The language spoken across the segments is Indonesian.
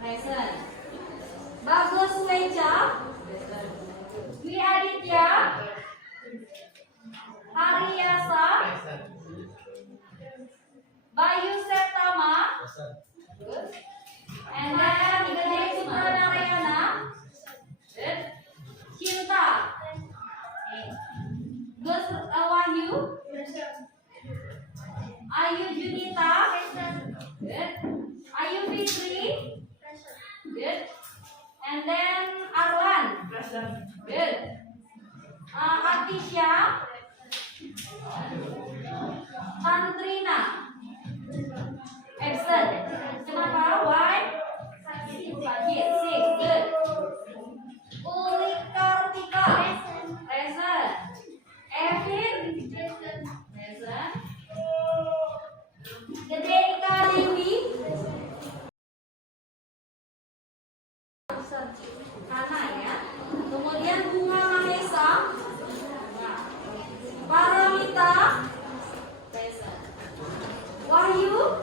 Present. Bagus Weca. Dwi Aditya. Haryasa. Bayu Septama. Good. And then Gede Putra Narayana. Good. Cinta. Gus Wahyu. Ayu Junita. Good. Ayu Fitri. Good. And then Arlan. Good. Atisha. Tantrina. Absent. Kenapa? Why? Sakit. Sick. Good. Uli Kartika. Present. Evin. Present. Gede Ika Dewi. Hana ya. Kemudian Bunga Mahesa. Paramita. Present. Wahyu.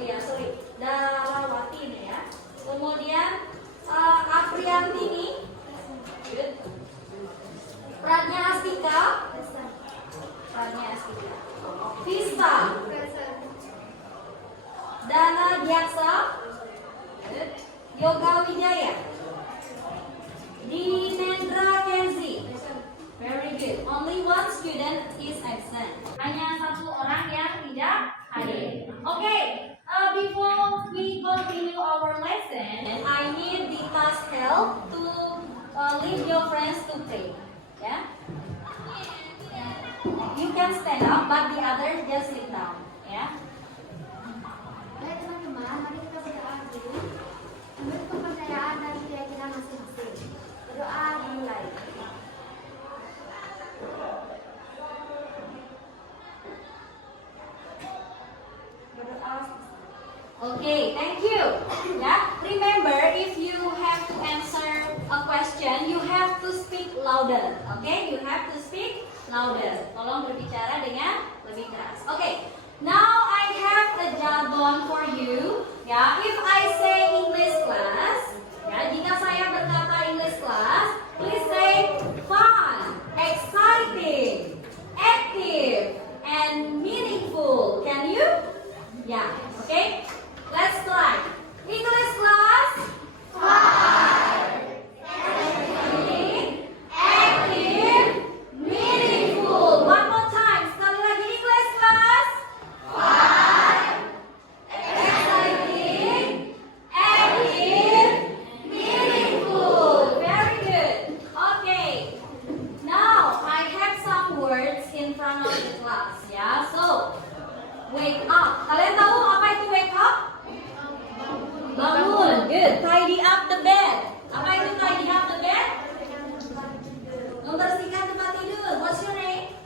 Iya, sorry. Darawati ini ya. Kemudian Apriantini. Good. Pradnya Astika. Vista. Dana Diaksa. Good. Yoga Wijaya. Dinendra Kenzi. Very good. Only one student is absent. Hanya satu orang yang tidak hadir. Okay. Before we continue our lesson, I need Dita's help to lead your friends to pray. Yeah. You can stand up, but the others just sit down. Yeah. Baik teman-teman, mari kita berdoa dulu. Menurut kepercayaan dan keyakinan masing-masing. Berdoa dimulai. Okay, thank you. Yeah, remember if you have to answer a question, you have to speak louder. Okay, you have to speak louder. Tolong berbicara dengan lebih keras. Okay, now I have a jargon for you. Ya, if I say English class, ya, jika saya berkata English class, please say fun, exciting, active, and meaningful. Can you? Yeah, okay. Let's try. English class. Fun. Exciting. Active. Meaningful. One more time. Sekali lagi English class. Fun. Exciting. Active. Meaningful. Very good. Okay. Now I have some words in front of the class. Yeah. So wake up. Kalian tahu apa itu wake up? Bangun. Good. Tidy up the bed. Apa itu tidy up the bed? Membersihkan tempat tidur. What's your name?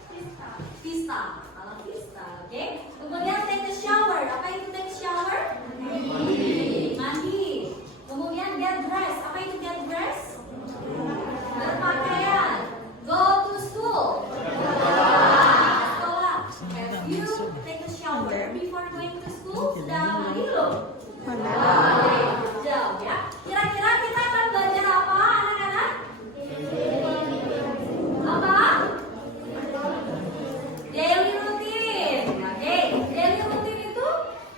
Vista. Vista. Okay. Kemudian take a shower. Apa itu take a shower? Mandi. Kemudian get dressed. Apa itu get dressed? Berpakaian. Go to school. Sekolah. Have you take a shower before going to school? Sudah mandi belum? Jauh ya. Kira-kira kita akan belajar apa, anak-anak? Apa? Daily routine. Oke, daily routine itu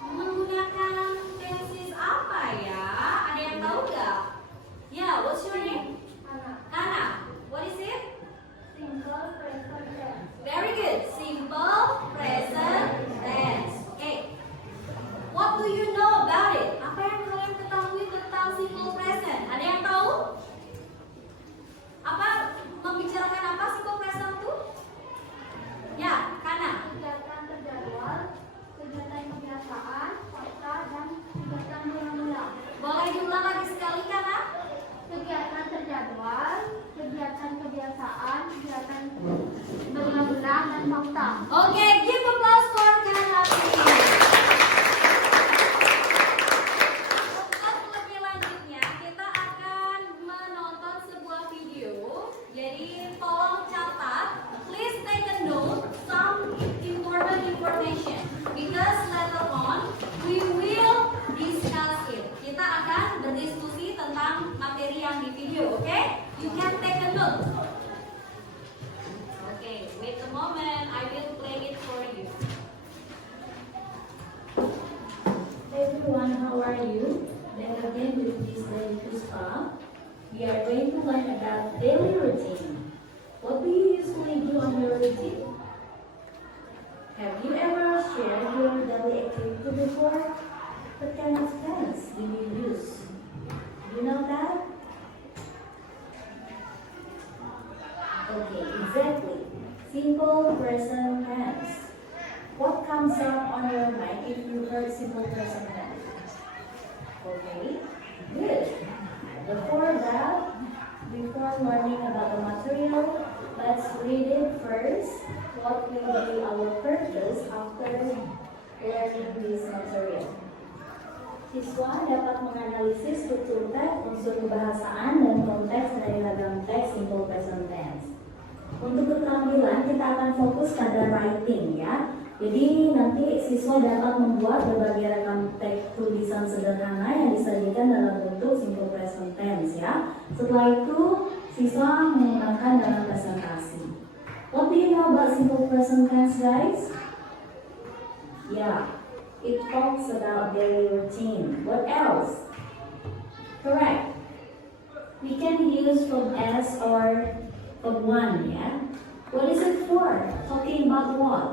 menggunakan tenses apa ya? Ada yang tahu nggak? Ya, what's your name? Kana. What is it? Simple present tense. Very good. Simple present tense. Okay. What do you know about it? Apa yang back again with Miss Lady Puspa. We are going to learn about daily routine. What do you usually do on your routine? Have you ever shared your daily activity before? What kind of pens do you use? Do you know that? Okay, exactly. Simple present tense. What comes up on your mind if you heard simple present tense? Okay, good. Before learning about the material, let's read it first. What will be our purpose after learning this material? Siswa dapat menganalisis struktur teks, unsur kebahasaan, dan konteks dari ragam teks simple present tense. Untuk keterampilan, kita akan fokus pada writing ya. Jadi nanti siswa dapat membuat berbagai ragam teks tulisan sederhana yang disajikan dalam bentuk simple present tense ya. Setelah itu, siswa menggunakan dalam presentasi. What do you know about simple present tense, guys? Yeah, it talks about daily routine. What else? Correct. We can use verb S or verb one, yeah. What is it for? Talking about what?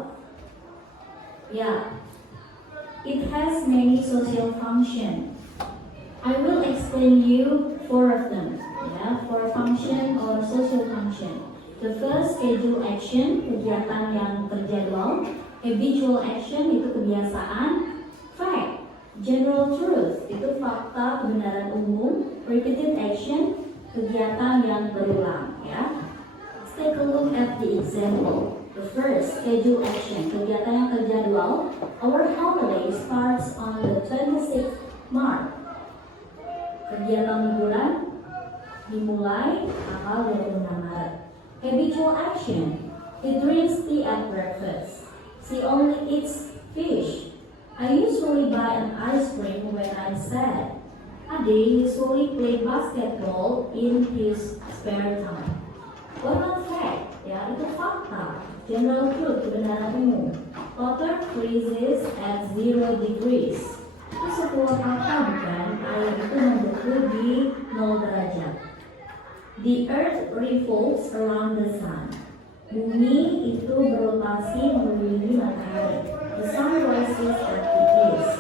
Yeah, it has many social functions. I will explain you 4 of them. Yeah, 4 function or social function. The first, schedule action, kegiatan yang terjadwal. Habitual action itu kebiasaan. Fact, general truth itu fakta kebenaran umum. Repeated action, kegiatan yang berulang. Ya, let's take a look at the example. The first, schedule action, kegiatan yang terjadwal. Our holiday starts on the 26th March. Kegiatan liburan dimulai tanggal 26 Maret. Habitual action, he drinks tea at breakfast. She only eats fish. I usually buy an ice cream when I'm sad. Ade usually play basketball in his spare time. What about fact? Ya, itu fakta. General truth, kebenaran umum. Water freezes at 0 degrees. Itu sebuah fakta bukan? Air itu membeku di 0 derajat. The earth revolves around the sun. Bumi itu berotasi mengelilingi matahari. The sun rises at the east.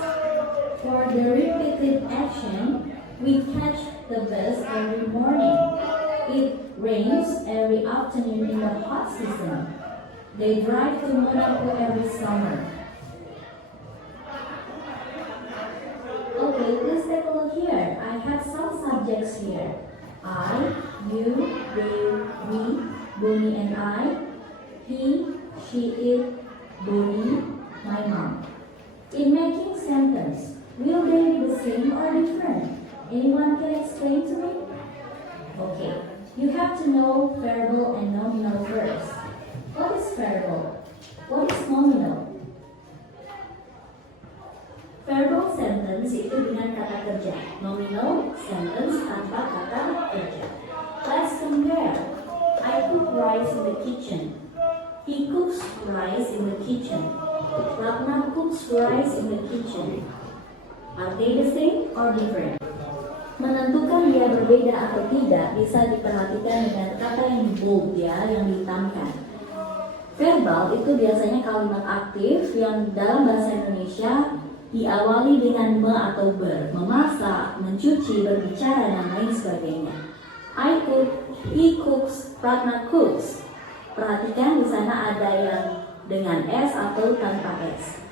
For the repeated action, we catch the bus every morning. It rains every afternoon in the hot season. They drive to Monaco every summer. Okay, please take a look here. I have some subjects here. I, you, they, we, Bonnie and I, he, she, it, Bonnie, my mom. In making sentence, will they be the same or different? Anyone can explain to me? Okay, you have to know verbal and nominal first. What is verbal? What is nominal? Verbal sentence itu dengan kata kerja. Nominal sentence tanpa kata kerja. Let's compare. I cook rice in the kitchen. He cooks rice in the kitchen. Ratna cooks rice in the kitchen. Are they the same or different? Menentukan dia berbeda atau tidak bisa diperhatikan dengan kata yang bold ya, yang dihitamkan. Verbal itu biasanya kalimat aktif yang dalam bahasa Indonesia diawali dengan me atau ber, memasak, mencuci, berbicara, dan lain sebagainya. I cook, he cooks, Ratna cooks. Perhatikan di sana ada yang dengan S atau tanpa S.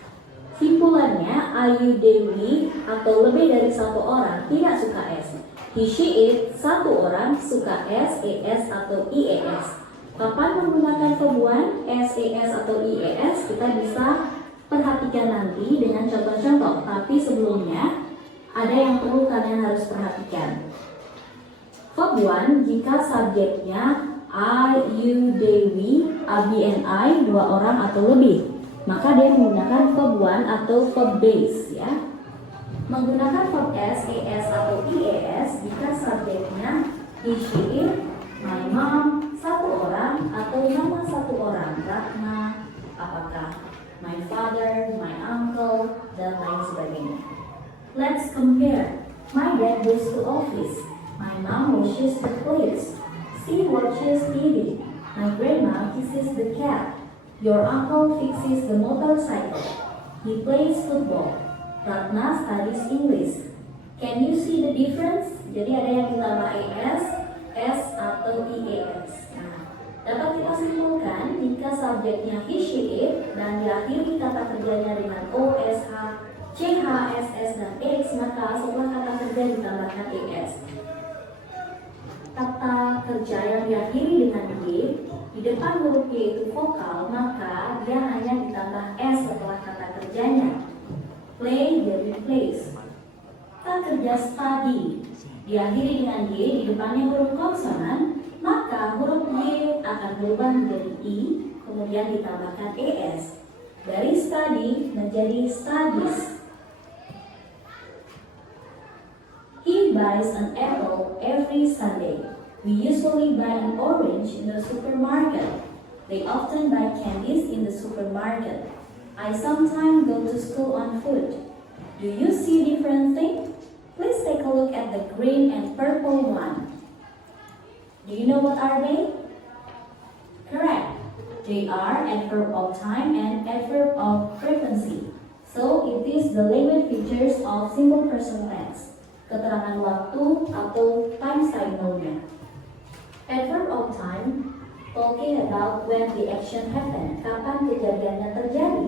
Simpulannya, Ayu Dewi atau lebih dari satu orang tidak suka S. He, she, it, satu orang suka S, ES atau IES. Kapan menggunakan verb one, SES atau IES, kita bisa perhatikan nanti dengan contoh-contoh. Tapi sebelumnya, ada yang perlu kalian harus perhatikan. Verb one, jika subjeknya I, you, they, we, Abi, and I, 2 orang atau lebih, maka dia menggunakan verb one atau verb base ya. Menggunakan verb S, ES atau IES jika subjeknya he, she, it, my mom, 1 orang atau nama 1 orang, Ratna, apakah my father, my uncle, dan lain sebagainya. Let's compare. My dad goes to office. My mom washes the plates. She watches TV. My grandma kisses the cat. Your uncle fixes the motorcycle. He plays football. Ratna studies English. Can you see the difference? Jadi ada yang ditambah es, s atau ies. Nah, dapat kita simpulkan jika subjeknya he, she, it dan diakhiri kata kerjanya dengan o, s, h, ch, h, s, s, dan x, maka setelah kata kerja ditambahkan es. Kata kerja yang diakhiri dengan y, di depan huruf y itu vokal, maka dia hanya ditambah s setelah kata kerjanya. Play jadi plays. Kata kerja study diakhiri dengan y, di depannya huruf konsonan, maka huruf y akan berubah menjadi i, kemudian ditambahkan es. Dari study menjadi studies. He buys an apple every Sunday. We usually buy an orange in the supermarket. They often buy candies in the supermarket. I sometimes go to school on foot. Do you see different things? Please take a look at the green and purple one. Do you know what are they? Correct. They are adverb of time and adverb of frequency. So it is the language features of simple present tense. Keterangan waktu atau time signalnya. Adverb of time talking about when the action happened, kapan kejadiannya terjadi.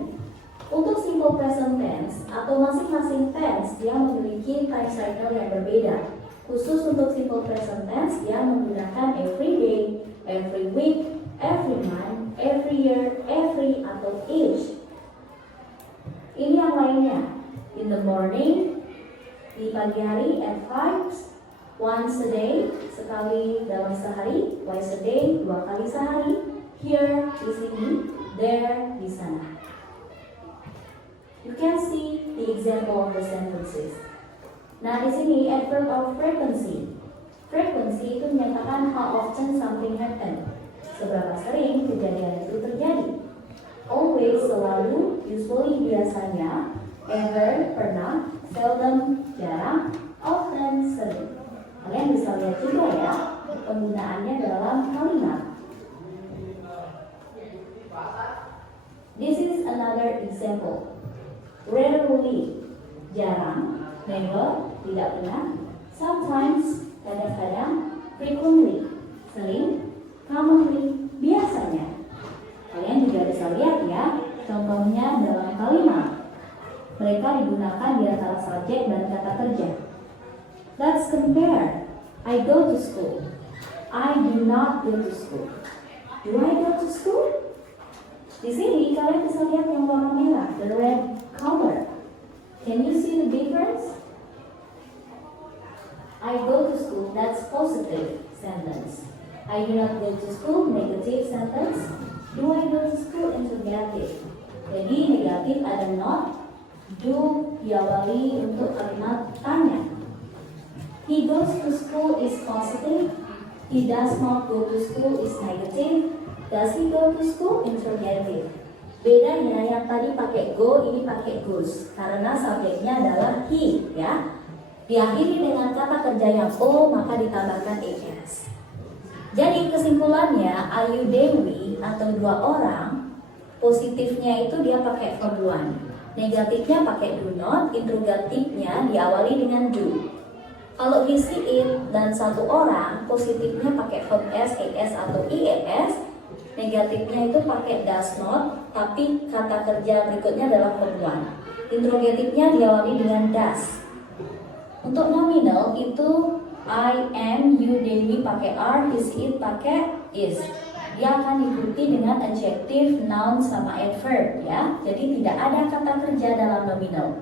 Untuk simple present tense atau masing-masing tense dia memiliki time cycle yang berbeda. Khusus untuk simple present tense dia menggunakan every day, every week, every month, every year, every atau each. Ini yang lainnya. In the morning, di pagi hari at 5, once a day, sekali dalam sehari, twice a day, 2 kali sehari, here, di sini, there, di sana. You can see the example of the sentences. Nah, di sini adverb of frequency. Frequency itu menyatakan how often something happen. Seberapa sering kejadian itu terjadi. Always, selalu, usually, biasanya, ever, pernah, seldom, jarang, often, sering. Kalian bisa lihat juga ya penggunaannya dalam kalimat. This is another example. Rarely, jarang, never, tidak pernah, sometimes, kadang-kadang, frequently, sering, commonly, biasanya. Kalian juga bisa lihat ya contohnya dalam kalimat. Mereka digunakan di antara subjek dan kata kerja. Let's compare. I go to school. I do not go to school. Do I go to school? Di sini kalian bisa lihat yang warna merah, the red color. Can you see the difference? I go to school, that's positive sentence. I do not go to school, negative sentence. Do I go to school, interrogative. Jadi negatif ada not, do diawali untuk kalimat tanya. He goes to school is positive. He does not go to school is negative. Does he go to school? Interrogative. Bedanya yang tadi pakai go, ini pakai goes. Karena subjeknya adalah he, ya. Diakhiri dengan kata kerja yang o, maka ditambahkan es. Jadi kesimpulannya, Ayu Dewi atau 2 orang, positifnya itu dia pakai verb one. Negatifnya pakai do not, interrogatifnya diawali dengan do. Kalau he, she, it, dan 1 orang, positifnya pakai verb s, es, atau ies. Negatifnya itu pakai does not, tapi kata kerja berikutnya adalah verb one. Interrogatifnya diawali dengan does. Untuk nominal itu I, am, you, Dewi pakai are, he, she, it pakai is. Dia akan diikuti dengan adjective, noun, sama adverb ya. Jadi tidak ada kata kerja dalam nominal.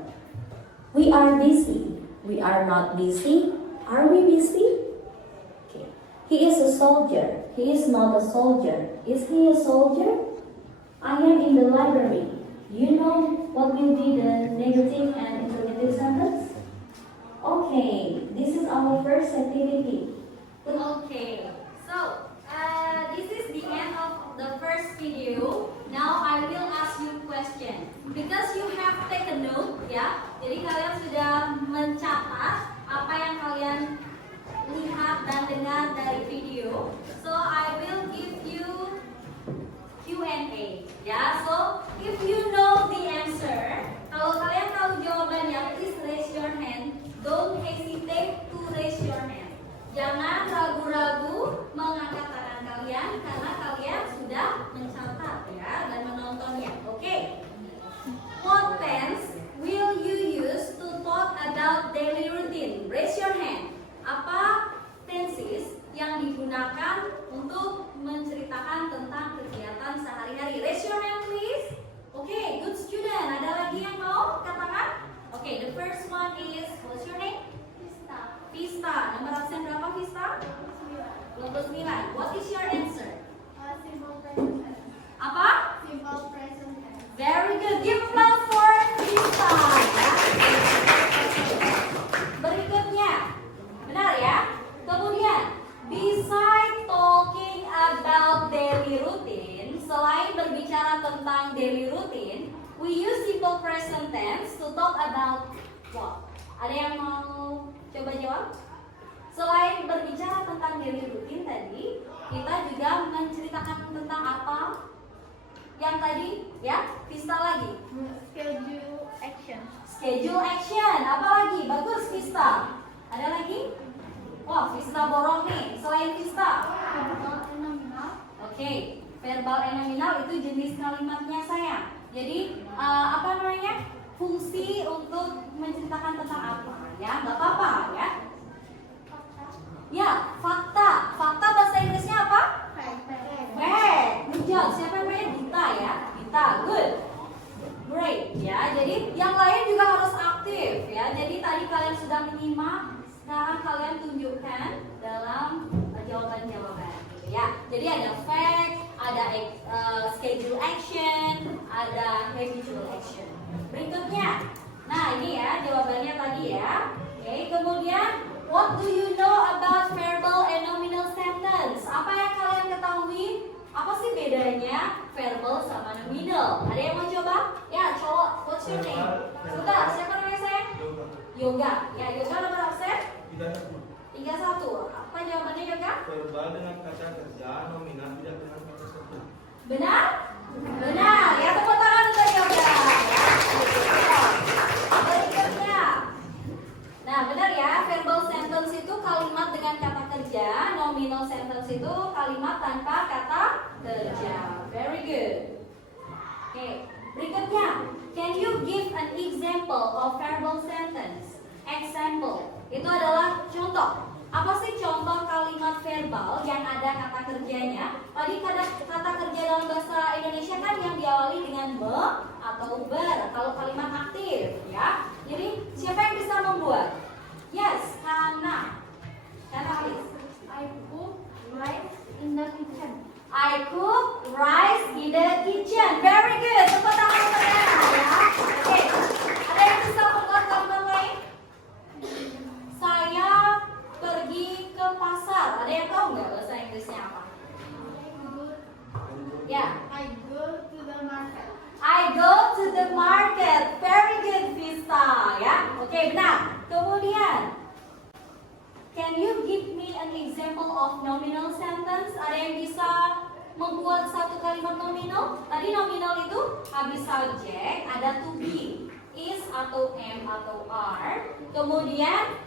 We are busy. We are not busy. Are we busy? Okay. He is a soldier. He is not a soldier. Is he a soldier? I am in the library. You know what will be the negative and interrogative sentence? Okay, this is our first activity. Okay, so this is the end of the first video. Now I will ask you question because you have taken note, ya. Jadi kalian sudah mencatat apa talk about what? Ada yang mau coba jawab? Selain berbicara tentang daily routine tadi, kita juga menceritakan tentang apa? Yang tadi, ya, Vista lagi. Schedule action. Schedule action, apa lagi? Bagus Vista. Ada lagi? Wah, Vista borong nih. Selain Vista. Verbal and nominal. Oke, verbal and nominal itu jenis kalimatnya sayang. Jadi apa namanya? Fungsi untuk menceritakan tentang apa? Ya, nggak apa-apa ya. Fakta. Ya, fakta. Fakta bahasa Inggrisnya apa? Fact. Fact. Good job. Siapa namanya? Dita ya. Dita. Good. Great. Ya, jadi yang lain juga harus aktif ya. Jadi tadi kalian sudah menyimak. Sekarang kalian tunjukkan dalam jawaban-jawaban. Gitu ya. Jadi ada fact, ada schedule action, ada habitual action. Berikutnya, nah ini ya jawabannya tadi ya. Oke, kemudian what do you know about verbal and nominal sentence? Apa yang kalian ketahui? Apa sih bedanya verbal sama nominal? Ada yang mau coba? Ya, cowok. What's your name? Sudah, siapa namanya saya? Yoga. Ya, Yoga nomor absen? 31. Apa jawabannya Yoga? Verbal dengan kata kerja, nominal tidak dengan kata kerja. Benar? Benar. Ya, tepuk tangan untuk Yoga. Ya. Berikutnya. Nah, benar ya. Verbal sentence itu kalimat dengan kata kerja. Nominal sentence itu kalimat tanpa kata kerja. Very good. Oke. Berikutnya. Can you give an example of verbal sentence? Example. Itu adalah contoh. Apa sih contoh kalimat verbal yang ada kata kerjanya? Tadi kata kerja dalam bahasa Indonesia kan yang diawali dengan be atau ber. Kalau kalimat aktif, ya. Jadi siapa yang bisa membuat? Yes, Hana. Hana, please. I cook rice in the kitchen. I cook rice in the kitchen. Very good. Tepuk tangan untuk Hana, ya. Oke. Ada yang bisa membuat kalimat lain? Saya pergi ke pasar. Ada yang tahu nggak bahasa Inggrisnya apa? Ya. I go to the market. I go to the market. Very good, Vista. Ya. Oke, benar. Kemudian, can you give me an example of nominal sentence? Ada yang bisa membuat satu kalimat nominal? Tadi nominal itu habis subjek ada to be, is atau am atau are. Kemudian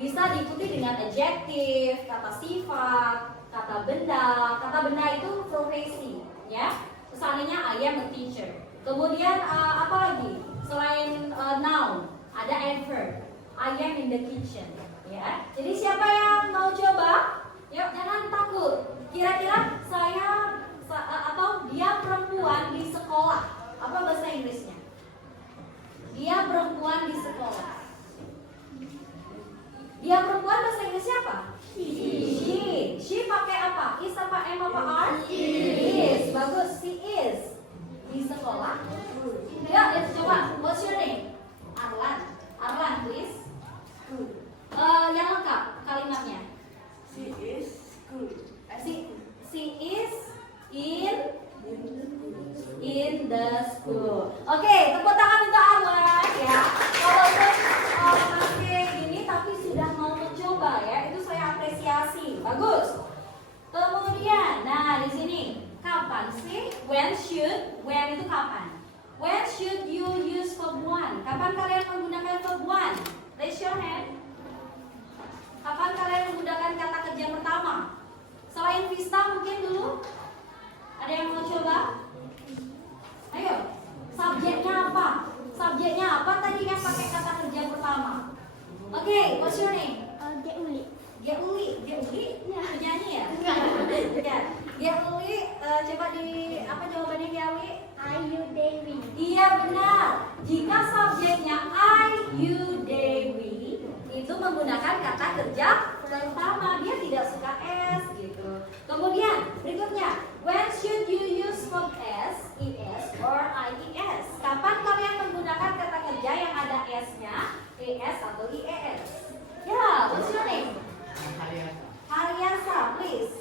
bisa diikuti dengan adjektif, kata sifat, kata benda. Kata benda itu profesi, ya. Misalnya I am a teacher. Kemudian apa lagi? Selain noun, ada adverb. I am in the kitchen, ya. Jadi siapa yang mau coba? Yuk, jangan takut. Kira-kira saya atau dia perempuan di sekolah. Apa bahasa Inggrisnya? Dia perempuan di sekolah. Dia perempuan bahasa Inggrisnya apa? She. She pakai apa? Is apa? Am apa? Are? Is. Bagus. She is di sekolah. Ya, let's coba. What's your name? Arlan. Arlan, please. Yang lengkap kalimatnya. She is school. She is in the school. Oke, tepuk tangan untuk Arlan ya. Walaupun masih gini tapi sudah mau mencoba ya. Itu saya apresiasi. Bagus. Kemudian, nah di sini kapan sih? When itu kapan? When should you use verb one? Kapan kalian menggunakan verb one? Raise your hand. Kapan kalian menggunakan kata kerja pertama? Selain Vista mungkin dulu. Ada yang mau coba? Ayo. Subjeknya apa? Subjeknya apa tadi yang pakai kata kerja pertama? Oke, what's your name? Geuli. Geuli. Penyanyi ya? Ya. Geuli, coba di apa jawabannya Geuli? Are you Dewi? Iya benar. Jika subjeknya I, you, they, we itu menggunakan kata kerja pertama, dia tidak suka s gitu. Kemudian berikutnya, when should you use verb s, es or ies? Kapan kalian menggunakan kata kerja yang ada s-nya, es atau ies? Ya, what's your name? Haryasa, please.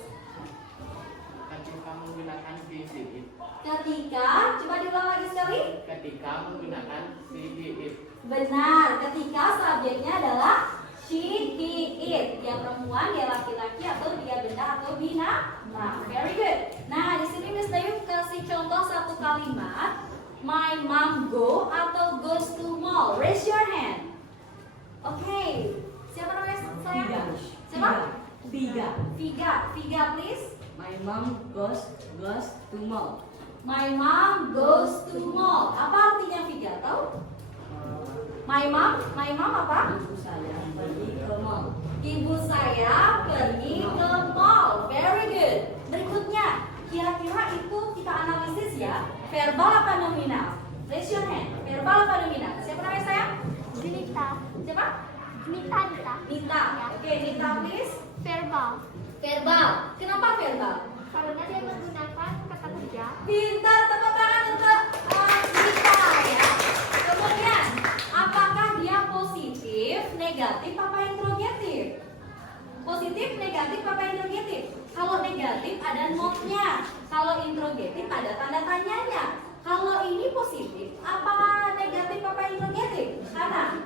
Ketika menggunakan fisik, Ketika, coba diulang lagi sekali. ketika ketika menggunakan she, he, it. Benar, ketika subjeknya adalah she, he, it. Dia perempuan, dia laki-laki, atau dia benda atau binatang. Very good. Nah, di sini Miss Dayu kasih contoh satu kalimat. My mom go atau goes to mall. Raise your hand. Oke. Siapa namanya sayang? Siapa? Viga, please. My mom goes to mall. My mom goes to mall. Apa artinya Viga? Tahu? My mom apa? Ibu saya pergi ke mall. Ibu saya pergi ke mall. Very good. Berikutnya, kira-kira itu kita analisis ya. Verbal apa nominal? Raise your hand. Verbal apa nominal? Siapa namanya sayang? Nita. Siapa? Nita. Nita. Oke, Nita please. Verbal. Verbal. Kenapa verbal? Karena dia menggunakan kata kerja. Pintar, tepuk tangan untuk Nita ya. Kemudian, apakah dia positif, negatif, apa interrogatif? Positif, negatif, apa interrogatif? Kalau negatif ada notnya. Kalau interrogatif ada tanda tanyanya. Kalau ini positif, apa negatif, apa interrogatif? Karena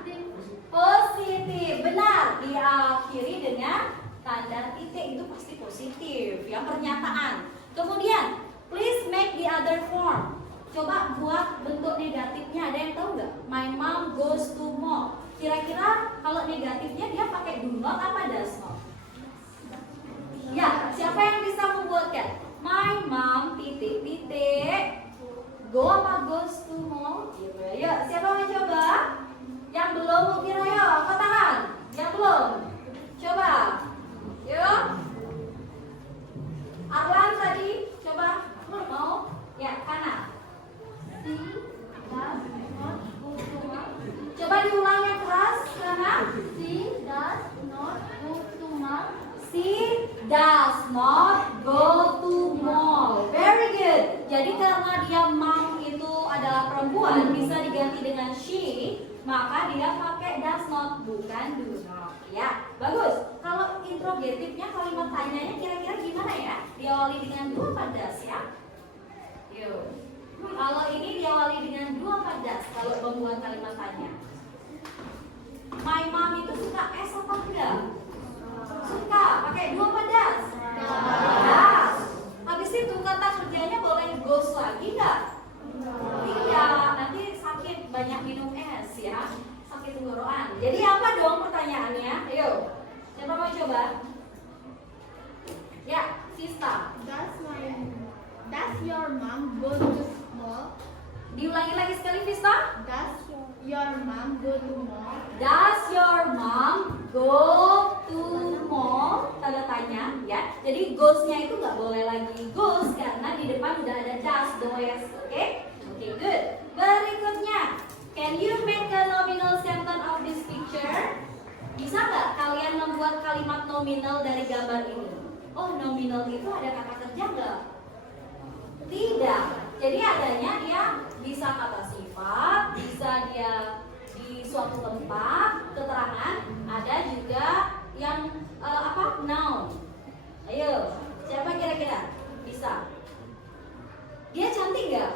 positif, benar. Diakhiri dengan tanda titik, itu pasti positif ya, pernyataan. Kemudian please make the other form. Coba buat bentuk negatifnya. Ada yang tahu nggak? My mom goes to mall. Kira-kira kalau negatifnya dia pakai do not apa does not? Ya, siapa yang bisa membuatkan? My mom titik-titik go apa goes to mall? Yuk, siapa mau coba? Yang belum mungkin ayo angkat tangan. Yang belum? Coba. Yuk. Arlan tadi coba mau? Ya, kanan. She does not go to mall. Coba diulang yang keras, kanan. She does not go to mall. She does not go to mall. Very good. Jadi karena dia mom itu adalah perempuan, bisa diganti dengan she, maka dia pakai does not, bukan do not. Ya, bagus. Kalau interrogatifnya kalimat tanyanya kira-kira gimana ya? Diawali dengan do apa does ya? Yuk. Kalau ini diawali dengan do apa does kalau membuat kalimat tanya? My mom itu suka S apa enggak? Suka. Pakai do apa does? Does. Habis itu kata kerjanya boleh goes lagi enggak? Tidak. Nanti sakit, banyak minum es ya. Sakit tenggorokan. Jadi apa dong pertanyaannya? Ayo. Siapa mau coba? Ya, Sista. Does your mom go to mall? Diulangi lagi sekali, Vista. Does your mom go to mall? Does your mom go to mall? Tanda tanya, ya. Jadi goes-nya itu nggak boleh lagi goes karena di depan udah ada does, does, oke? Oke, good. Berikutnya, can you make a nominal sentence of this picture? Bisa nggak kalian membuat kalimat nominal dari gambar ini? Oh, nominal itu ada kata kerja nggak? Tidak. Jadi adanya dia bisa kata sifat, bisa dia di suatu tempat, keterangan, ada juga yang noun. Ayo, siapa kira-kira bisa? Dia cantik nggak?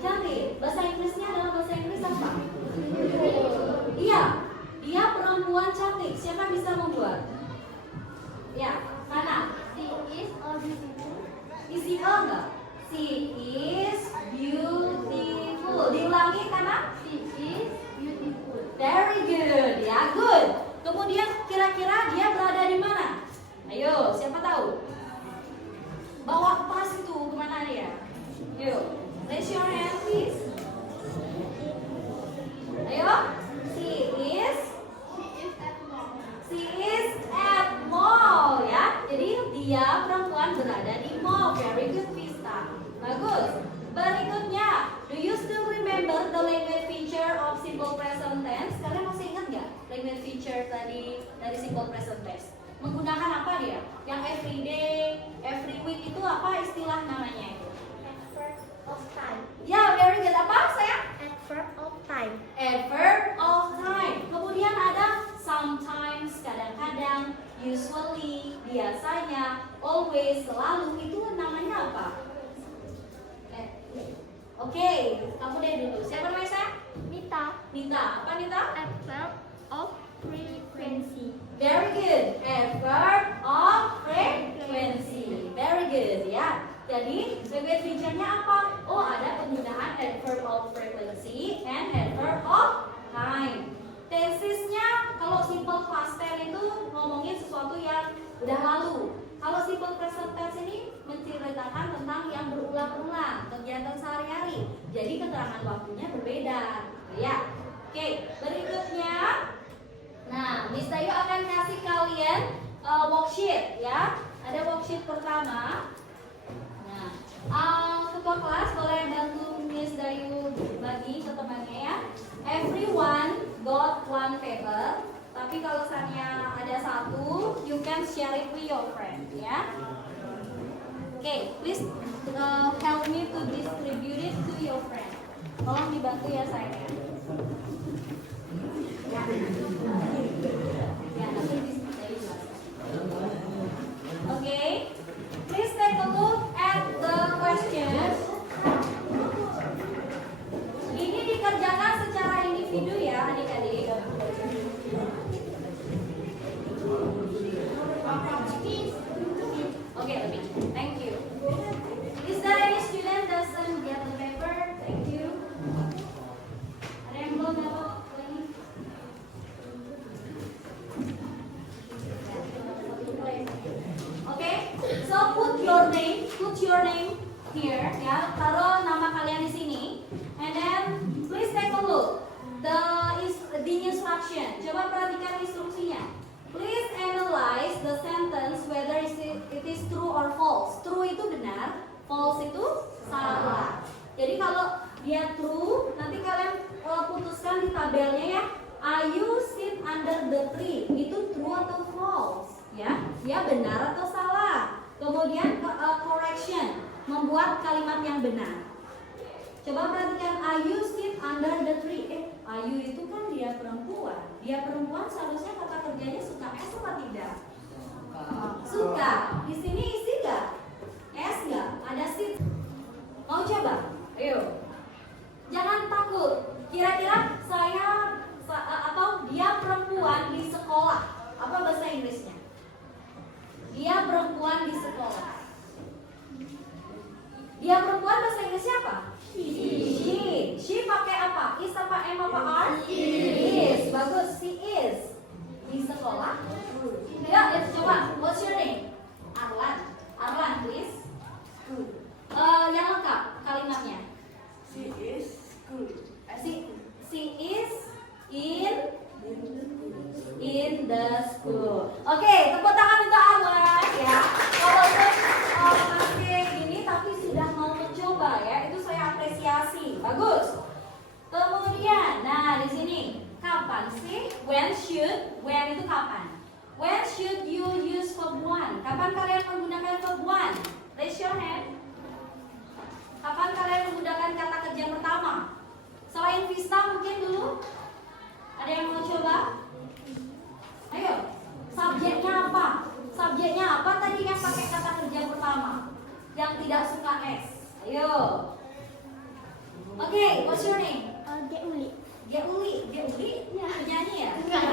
Cantik. Bahasa Inggrisnya adalah bahasa Inggris apa? Iya, dia perempuan cantik. Siapa bisa membuat? Ya, mana? She is a beautiful. Isi A nggak? She is beautiful. Diulangi karena? She is beautiful. Very good, ya, good. Kemudian kira-kira dia berada di mana? Ayo, siapa tahu? Bawa pas itu kemana dia? Yuk, raise your hand please. Ayo, she is at mall ya. Jadi dia perempuan berada di mall. Very good, Vista. Bagus. Berikutnya, do you still remember the language feature of simple present tense? Kalian masih ingat nggak language feature tadi dari simple present tense? Menggunakan apa dia? Yang everyday, every week itu apa istilah namanya itu? Adverb of time. Ya, very good. Apa sayang? Adverb of time. Adverb of time. Kemudian ada sometimes, kadang-kadang, usually, biasanya, always, selalu. Itu namanya apa? Oke, kamu deh dulu. Siapa namanya saya? Mita. Nita. Apa Nita? Adverb of frequency. Very good. Adverb of frequency. Very good ya. Jadi sebagai feature-nya apa? Oh, ada penggunaan adverb of frequency and adverb of time. Tensesnya kalau simple past tense itu ngomongin sesuatu yang udah lalu. Kalau simple present tense ini menceritakan tentang yang berulang-ulang, kegiatan sehari-hari. Jadi keterangan waktunya berbeda, ya. Oke, berikutnya. Nah, Miss Dayu akan kasih kalian worksheet, ya. Ada worksheet pertama. Nah, ketua kelas boleh bantu Miss Dayu bagi ke temannya ya. Everyone got one paper. Tapi kalau misalnya ada satu, you can share it with your friend, ya. Okay, please help me to distribute it to your friend. Tolong dibantu ya sayangnya. Ya. Ya, nanti bisa jelaskan. Okay, please take a look at the question. Ini dikerjakan secara individu ya, adik-adik. Okay, Lebih. Thank you. Is there any student doesn't get the paper? Thank you. Ada yang belum dapat lagi? Okay, so put your name here, ya. Taruh nama kalian di sini, and then please take a look the instruction. Coba perhatikan instruksinya. Please analyze the sentence whether it is true or false. True itu benar, false itu salah. Jadi kalau dia true, nanti kalian putuskan di tabelnya ya. Ayu sit under the tree. Itu true atau false? Ya, dia benar atau salah. Kemudian correction, membuat kalimat yang benar. Coba perhatikan Ayu sit under the tree. Ayu itu kan dia perempuan. Dia perempuan seharusnya kata kerjanya suka S atau tidak? Suka. Di sini isi nggak? S nggak? Ada sit. Mau coba? Ayo. Jangan takut. Kira-kira saya atau dia perempuan di sekolah. Apa bahasa Inggrisnya? Dia perempuan di sekolah. Dia perempuan bahasa Inggrisnya apa? She. She pakai apa? Is apa M apa R? Is. Bagus. She is. Di sekolah. Ya, coba. What's your name? Arlan. Arlan, please. Yang lengkap kalimatnya. She is school. She is in the school. Oke, tepuk tangan untuk Arlan ya. Walaupun masih gini tapi sudah mau mencoba ya, itu saya apresiasi. Bagus. Kemudian, nah di sini kapan sih? When itu kapan? When should you use verb one? Kapan kalian menggunakan verb one? Raise your hand. Kapan kalian menggunakan kata kerja pertama? Selain Vista mungkin dulu. Ada yang mau coba? Ayo. Subjeknya apa? Subjeknya apa tadi yang pakai kata kerja pertama? Yang tidak suka S. Ayo. Oke, what's your name? Geuli. Geuli. Geuli? Ya. Penyanyi ya? Enggak.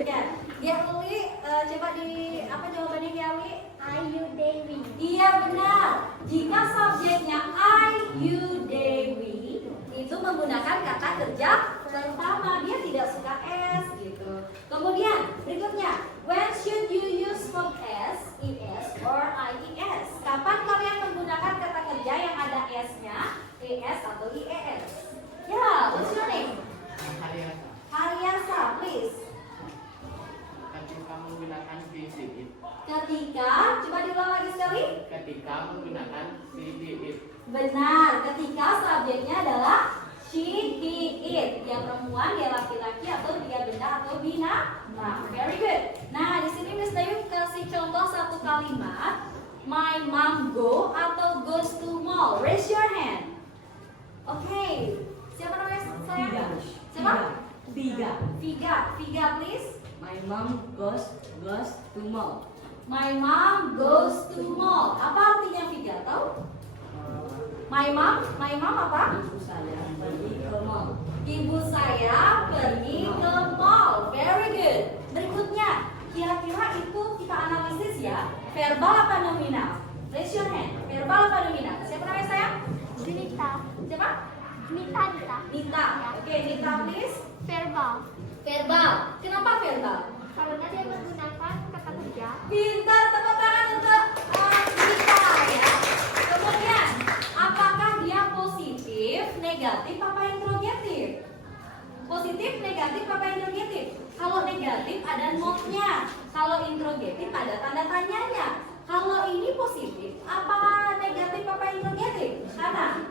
Bukan. Geuli, coba di apa jawabannya Geuli? Ayu Dewi. Iya benar. Jika subjeknya I, you, Dewi itu menggunakan kata kerja pertama, dia tidak suka S gitu. Kemudian berikutnya, when should you use verb S, es or ies? Kapan kalian menggunakan kata kerja yang ada S-nya, es atau ies? Ya, what's your name? Haryasa. Haryasa, please. Ketika menggunakan she, it. Ketika, coba diulang lagi sekali. Ketika menggunakan she, it. Benar, ketika subjeknya adalah she, he, it. Dia perempuan, dia laki-laki, atau dia benda atau binatang. Very good. Nah, di sini Miss Dayu kasih contoh satu kalimat. My mom go atau goes to mall. Raise your hand. Oke. Siapa namanya saya? Viga. Siapa? Viga. Viga. Viga, please. My mom goes to mall. My mom goes to mall. Apa artinya Viga? Tahu? My mom apa? Ibu saya pergi ke mall. Ibu saya pergi ke mall. Very good. Berikutnya, kira-kira itu kita analisis ya. Verbal apa nominal? Raise your hand. Verbal apa nominal? Siapa namanya saya? Nita. Siapa? Nita. Nita. Oke, Nita please. Verbal. Verbal. Kenapa verbal? Karena dia menggunakan kata kerja. Pintar, tepuk tangan untuk Nita ya. Kemudian, apakah dia positif, negatif, apa interrogatif? Positif, negatif, apa interrogatif? Kalau negatif ada notnya, kalau interrogatif ada tanda tanyanya. Kalau ini positif, apa negatif, apa interrogatif? Karena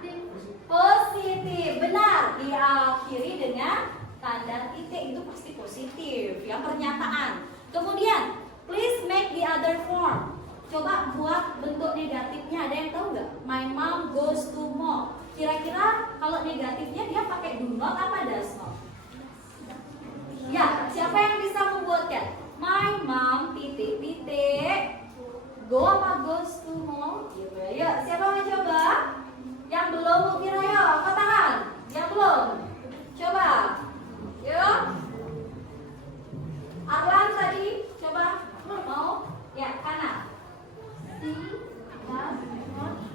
positif, benar. Diakhiri dengan tanda titik, itu pasti positif, yang pernyataan. Kemudian, please make the other form. Coba buat bentuk negatifnya, ada yang tahu nggak? My mom goes to mall. Kira-kira kalau negatifnya dia pakai do not apa does not? Ya, siapa yang bisa membuatkan? My mom titik-titik go apa goes to mall? Gitu ya. Yuk, siapa mau coba? Yang belum mungkin ayo, angkat tangan. Yang belum? Coba. Yuk. Arlan tadi coba mau? Ya, kanan. She does not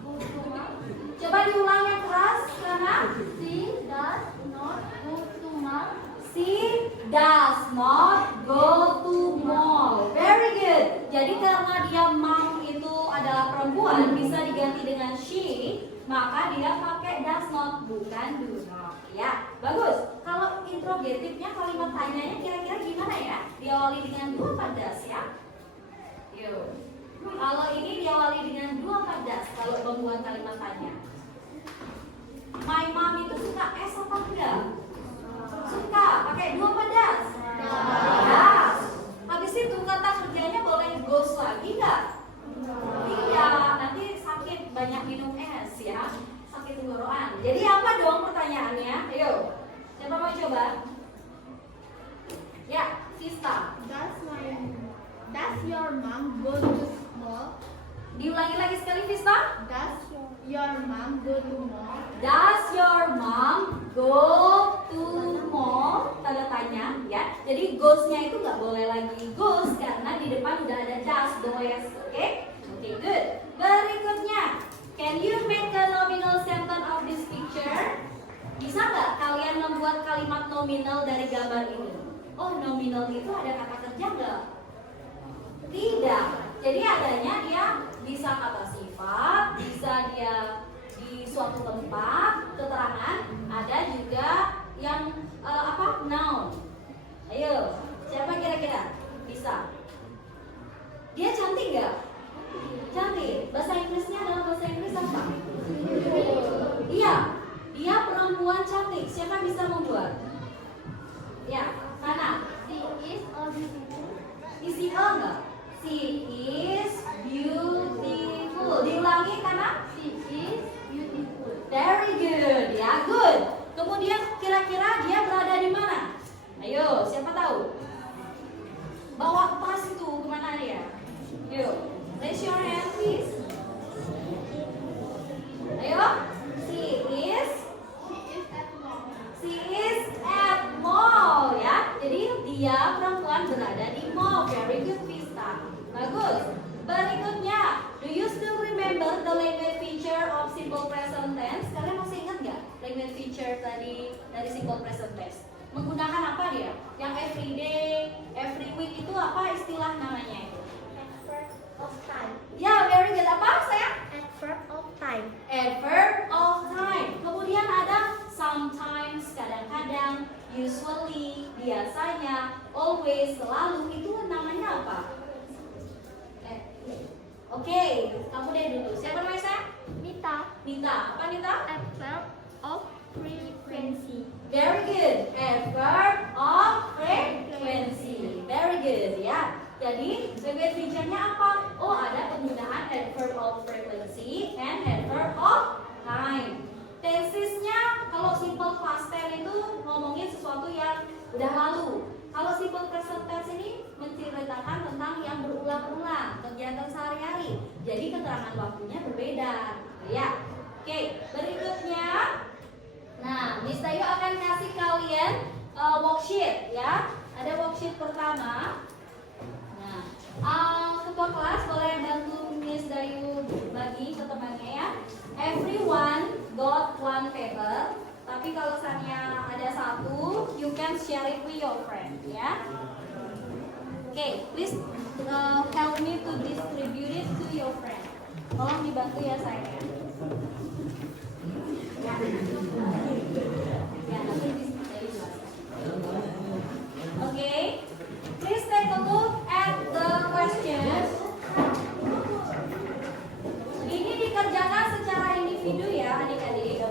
go to mall. Coba diulang yang keras, kanan. She does not go to mall. She does not go to mall. Very good. Jadi karena dia mom itu adalah perempuan, bisa diganti dengan she, maka dia pakai does not, bukan do not. Ya, bagus. Kalau interrogatifnya kalimat tanyanya kira-kira gimana ya? Diawali dengan do apa does ya? Yuk. Kalau ini diawali dengan do apa does kalau membuat kalimat tanya? My mom itu suka S apa enggak? Suka. Pakai do apa does? Does. Habis itu kata kerjanya boleh goes lagi nggak? Tidak. Nanti sakit banyak minum es ya. Sakit tenggorokan. Jadi apa dong pertanyaannya? Ayo. Siapa mau coba? Ya, Sista. Does your mom go to mall? Diulangi lagi sekali, Vista. Does your mom go to mall? Does your mom go to mall? Tanda tanya, ya. Jadi goes-nya itu nggak boleh lagi goes karena di depan udah ada does, does, oke? Oke, good. Berikutnya, can you make a nominal sentence of this picture? Bisa nggak kalian membuat kalimat nominal dari gambar ini? Oh, nominal itu ada kata kerja nggak? Tidak. Jadi adanya dia bisa kata sifat, bisa dia di suatu tempat, keterangan, ada juga yang noun. Ayo, siapa kira-kira bisa? Dia cantik nggak? Cantik. Bahasa Inggrisnya adalah bahasa Inggris apa? Iya, dia perempuan cantik. Siapa bisa membuat? Ya, mana? She is a beautiful. Isi O nggak? She is beautiful. Diulangi karena She is beautiful. very good, ya good. Kemudian kira-kira dia berada di mana? Ayo, siapa tahu? Bawa tas itu kemana dia? Yuk, raise your hand please. Ayo, she is at mall ya. Jadi dia perempuan berada di mall. Very good, Vista. Bagus. Berikutnya, do you still remember the language feature of simple present tense? Kalian masih ingat nggak language feature tadi dari simple present tense? Menggunakan apa dia? Yang every day, every week itu apa istilah namanya itu? Adverb of time. Ya, very good. Apa sayang? Adverb of time. Adverb of time. Kemudian ada sometimes, kadang-kadang, usually, biasanya, always, selalu. Itu namanya apa? Oke, kamu deh dulu. Siapa namanya saya? Nita. Nita. Apa Nita? Adverb of frequency. Very good. Adverb of frequency. Very good ya. Jadi language feature-nya apa? Oh, ada penggunaan adverb of frequency and adverb of time. Tesisnya kalau simple past tense itu ngomongin sesuatu yang udah lalu. Kalau simple present tense ini menceritakan tentang yang berulang-ulang, kegiatan sehari-hari. Jadi keterangan waktunya berbeda. Ya. Oke, berikutnya. Nah, Miss Dayu akan kasih kalian worksheet ya. Ada worksheet pertama. Nah, ketua kelas boleh bantu Miss Dayu bagi ke temannya ya. Everyone got one paper. Tapi kalau misalnya ada satu, you can share it with your friend ya. Oke, please help me to distribute it to your friend. Tolong dibantu ya saya. Ya, nanti Miss Dayu jelaskan. Okay, please take a look at the questions. Ini dikerjakan secara individu ya adik-adik.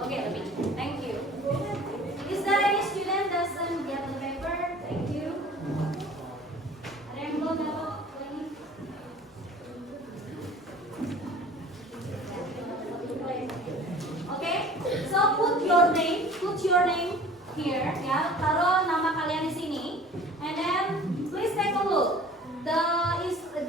Okay, lebih. Thank you. Is there any student doesn't get the paper? Thank you. Ada yang belum dapat lagi? Okay, so put your name here ya. Taruh nama kalian di sini. And then please take a look the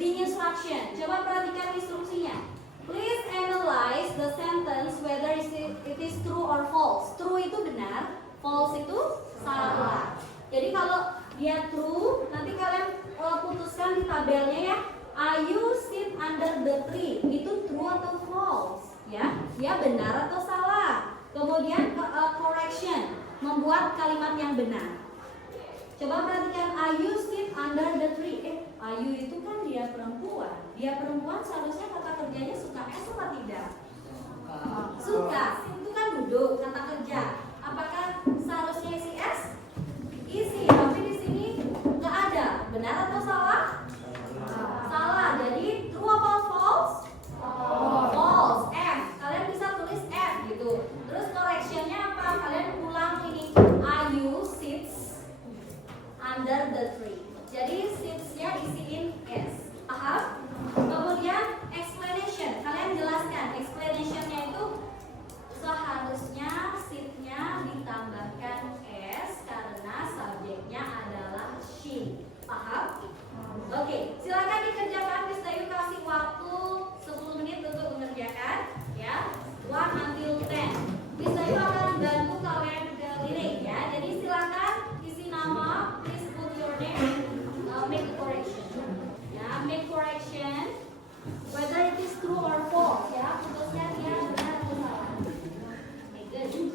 instruction. Coba perhatikan instruksinya. Please analyze the sentence whether it is true or false. True itu benar, false itu salah. Jadi kalau dia true, nanti kalian putuskan di tabelnya ya. Ayu sit under the tree. Itu true atau false? Ya, dia benar atau salah. Kemudian correction, membuat kalimat yang benar. Coba perhatikan Ayu sit under the tree. Ayu itu kan dia perempuan. Dia perempuan seharusnya kata kerjanya suka S atau tidak? Suka. Itu kan duduk kata kerja. Apakah seharusnya isi S? Isi. Tapi di sini nggak ada. Benar atau salah? Salah. Jadi true atau false? False. F. Kalian bisa tulis F gitu. Terus correctionnya apa? Kalian ulang ini. Ayu sits under the tree. Jadi sits-nya isiin S. Paham? Kemudian explanation. Kalian jelaskan explanation-nya itu seharusnya sit-nya ditambahkan S karena subjeknya adalah she. Paham? Oke, silakan dikerjakan. Miss Dayu kasih waktu 10 menit untuk mengerjakan ya. 1 until 10. Miss Dayu akan bantu kalian keliling ya. Jadi silakan isi nama, please put your name, make a correction. Ya, make correction whether it is true or false ya. Putusnya dia benar atau salah. Okay, good.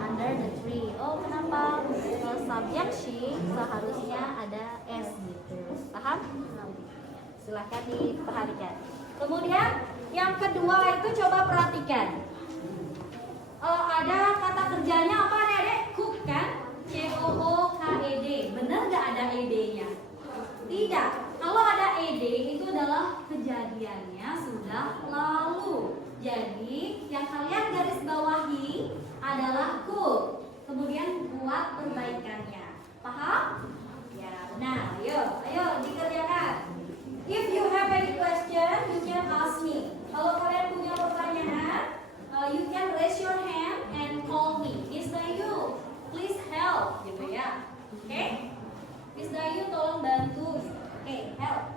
Under the tree. Oh, kenapa? Subjek she seharusnya ada S gitu. Paham? Silahkan diperhatikan. Kemudian yang kedua itu coba perhatikan. Ada kata kerjanya apa Dek? Cook kan? C-O-O-K-E-D. Benar nggak ada ed-nya? Tidak. Kalau ada ed itu adalah kejadiannya sudah lalu. Jadi yang kalian garis bawahi adalah cook. Kemudian buat perbaikannya. Paham? Ya, benar. Ayo dikerjakan. If you have any question, you can ask me. Kalau kalian punya pertanyaan, you can raise your hand and call me. Miss Dayu, please help, gitu ya. Oke? Miss Dayu tolong bantu. Help.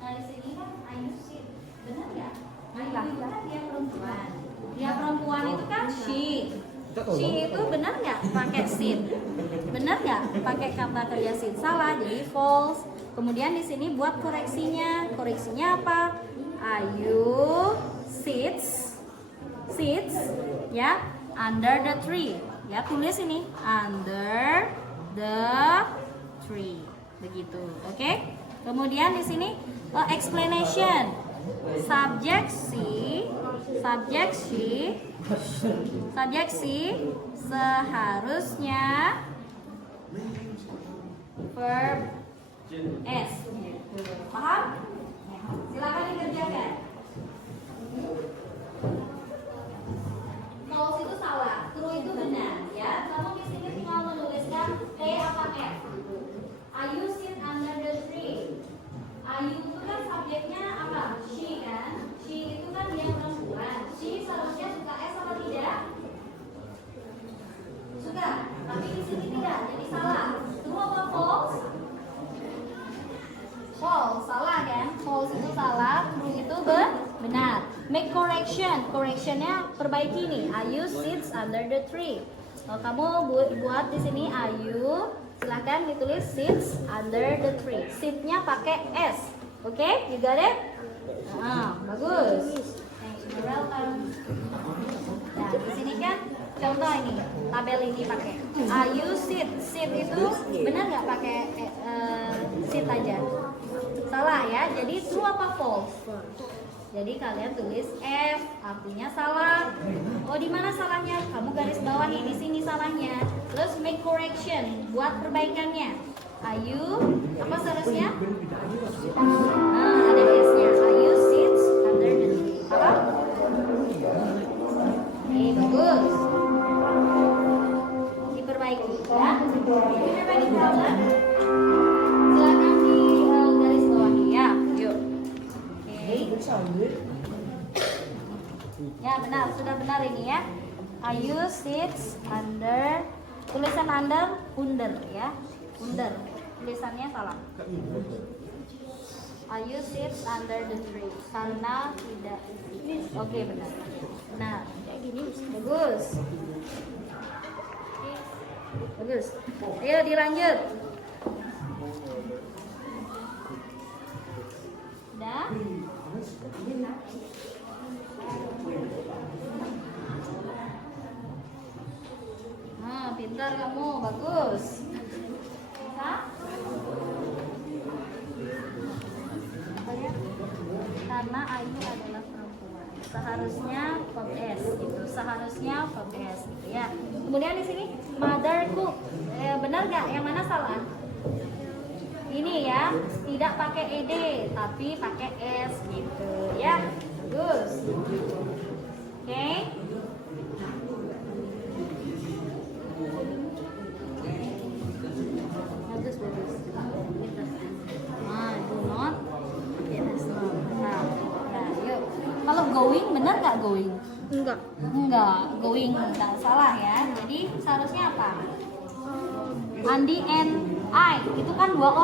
Nah di sini kan Ayu sit. Benar ya? Ayu itu kan dia perempuan. Dia perempuan itu kan she. She itu benar nggak pakai sit? Benar nggak pakai kata kerja sit? Salah, jadi false. Kemudian di sini buat koreksinya. Koreksinya apa? Ayu sits ya under the tree. Ya tulis ini under the tree. Begitu, oke? Kemudian di sini explanation. Subjek she seharusnya verb S. Paham? Silakan dikerjakan. False itu salah, true itu benar ya. Kamu di sini tinggal menuliskan A apa F. Ayu sit under the tree. make correction. Correctionnya perbaiki nih. Ayu sits under the tree. Kalau kamu buat di sini Ayu, silahkan ditulis sits under the tree. Sit-nya pakai S. Oke, you got it? Bagus. You're welcome. Nah, di sini kan contoh ini, tabel ini pakai Ayu sit. Sit itu benar nggak pakai sit aja? Salah ya. Jadi true apa false? Jadi kalian tulis F, artinya salah. Oh, di mana salahnya? Kamu garis bawahi di sini salahnya. Terus make correction, buat perbaikannya. Ayu, apa seharusnya? Ada S-nya. Ayu sits under the tree. Apa? Bagus. Diperbaiki ya. If you have any problem, silakan di garis bawahi ya. Yuk. Oke. Ya benar, sudah benar ini ya. Ayu sits under, tulisan under ya. Under. Tulisannya salah. Ayu sits under the tree karena tidak. Oke, benar. Nah, kayak gini bagus. Bagus. Ayo dilanjut. Udah? Pintar kamu, bagus. Bisa? Karena Ayu adalah perempuan. Seharusnya verb S gitu. Seharusnya verb S gitu ya. Kemudian di sini mother cook. Benar nggak? Yang mana salah? Ini ya, tidak pakai ed tapi pakai s gitu ya. Bagus. Oke. Bagus. Do not. Yes. Nah, yuk. Kalau going benar nggak going? Enggak, going nggak salah ya. Jadi seharusnya apa? Andi and I itu kan dua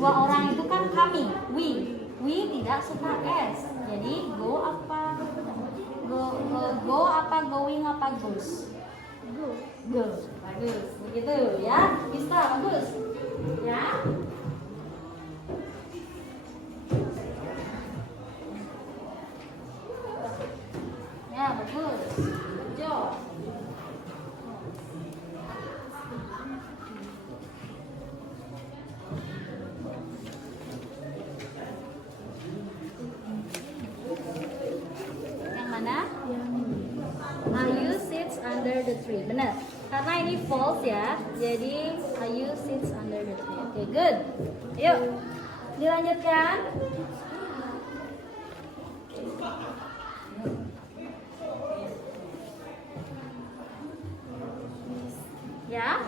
orang itu kan kami, we tidak suka s. Jadi go apa going apa goes? Go. Bagus, begitu ya. Bisa, bagus ya. Ya, bagus. Good job. Yang mana? Ayu sits under the tree. Benar. Karena ini false ya. Jadi Ayu sits under the tree. Oke, good. Yuk. Dilanjutkan. Ya.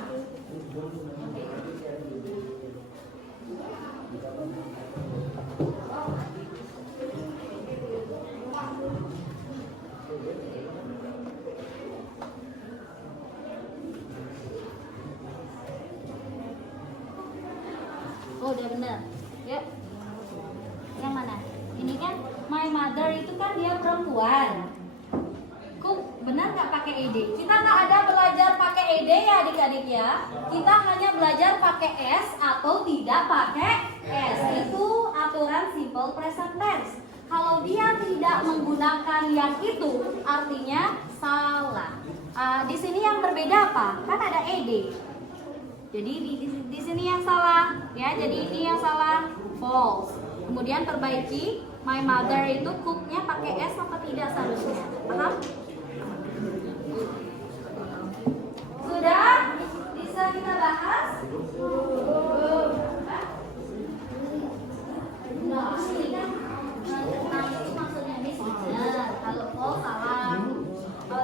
Oh, udah benar. Yuk. Yang mana? Ini kan my mother itu kan dia perempuan. Cook benar nggak pakai ed? Kita nggak ada belajar pakai ed ya adik-adik ya. Kita hanya belajar pakai s atau tidak pakai s. Itu aturan simple present tense. Kalau dia tidak menggunakan yang itu, artinya salah. Di sini yang berbeda apa? Kan ada ed. Jadi di sini yang salah, ya. Jadi ini yang salah, false. Kemudian perbaiki, my mother itu cooknya pakai s apa tidak seharusnya? Paham? Sudah bisa kita bahas? Nah, ini kan itu maksudnya ini benar. Kalau false salah.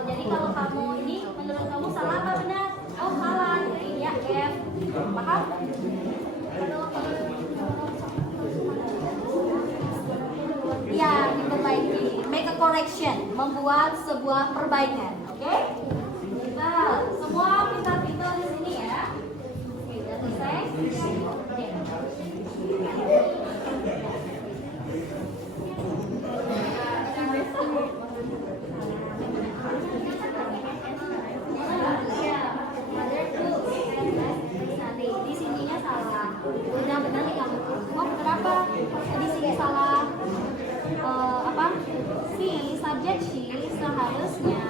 Jadi kalau kamu ini menurut kamu salah apa benar? Oh, salah. Jadi ya F. Paham? Ya, diperbaiki. Make a correction, membuat sebuah perbaikan. Oke? Nah, semua pintar-pintar di sini ya. Oke, udah selesai? Oke. Bisa? Iya, mother tuh nanti di sininya salah. Udah benar nih kamu. Oh, kenapa? Di sini salah. Apa? Si subjek she seharusnya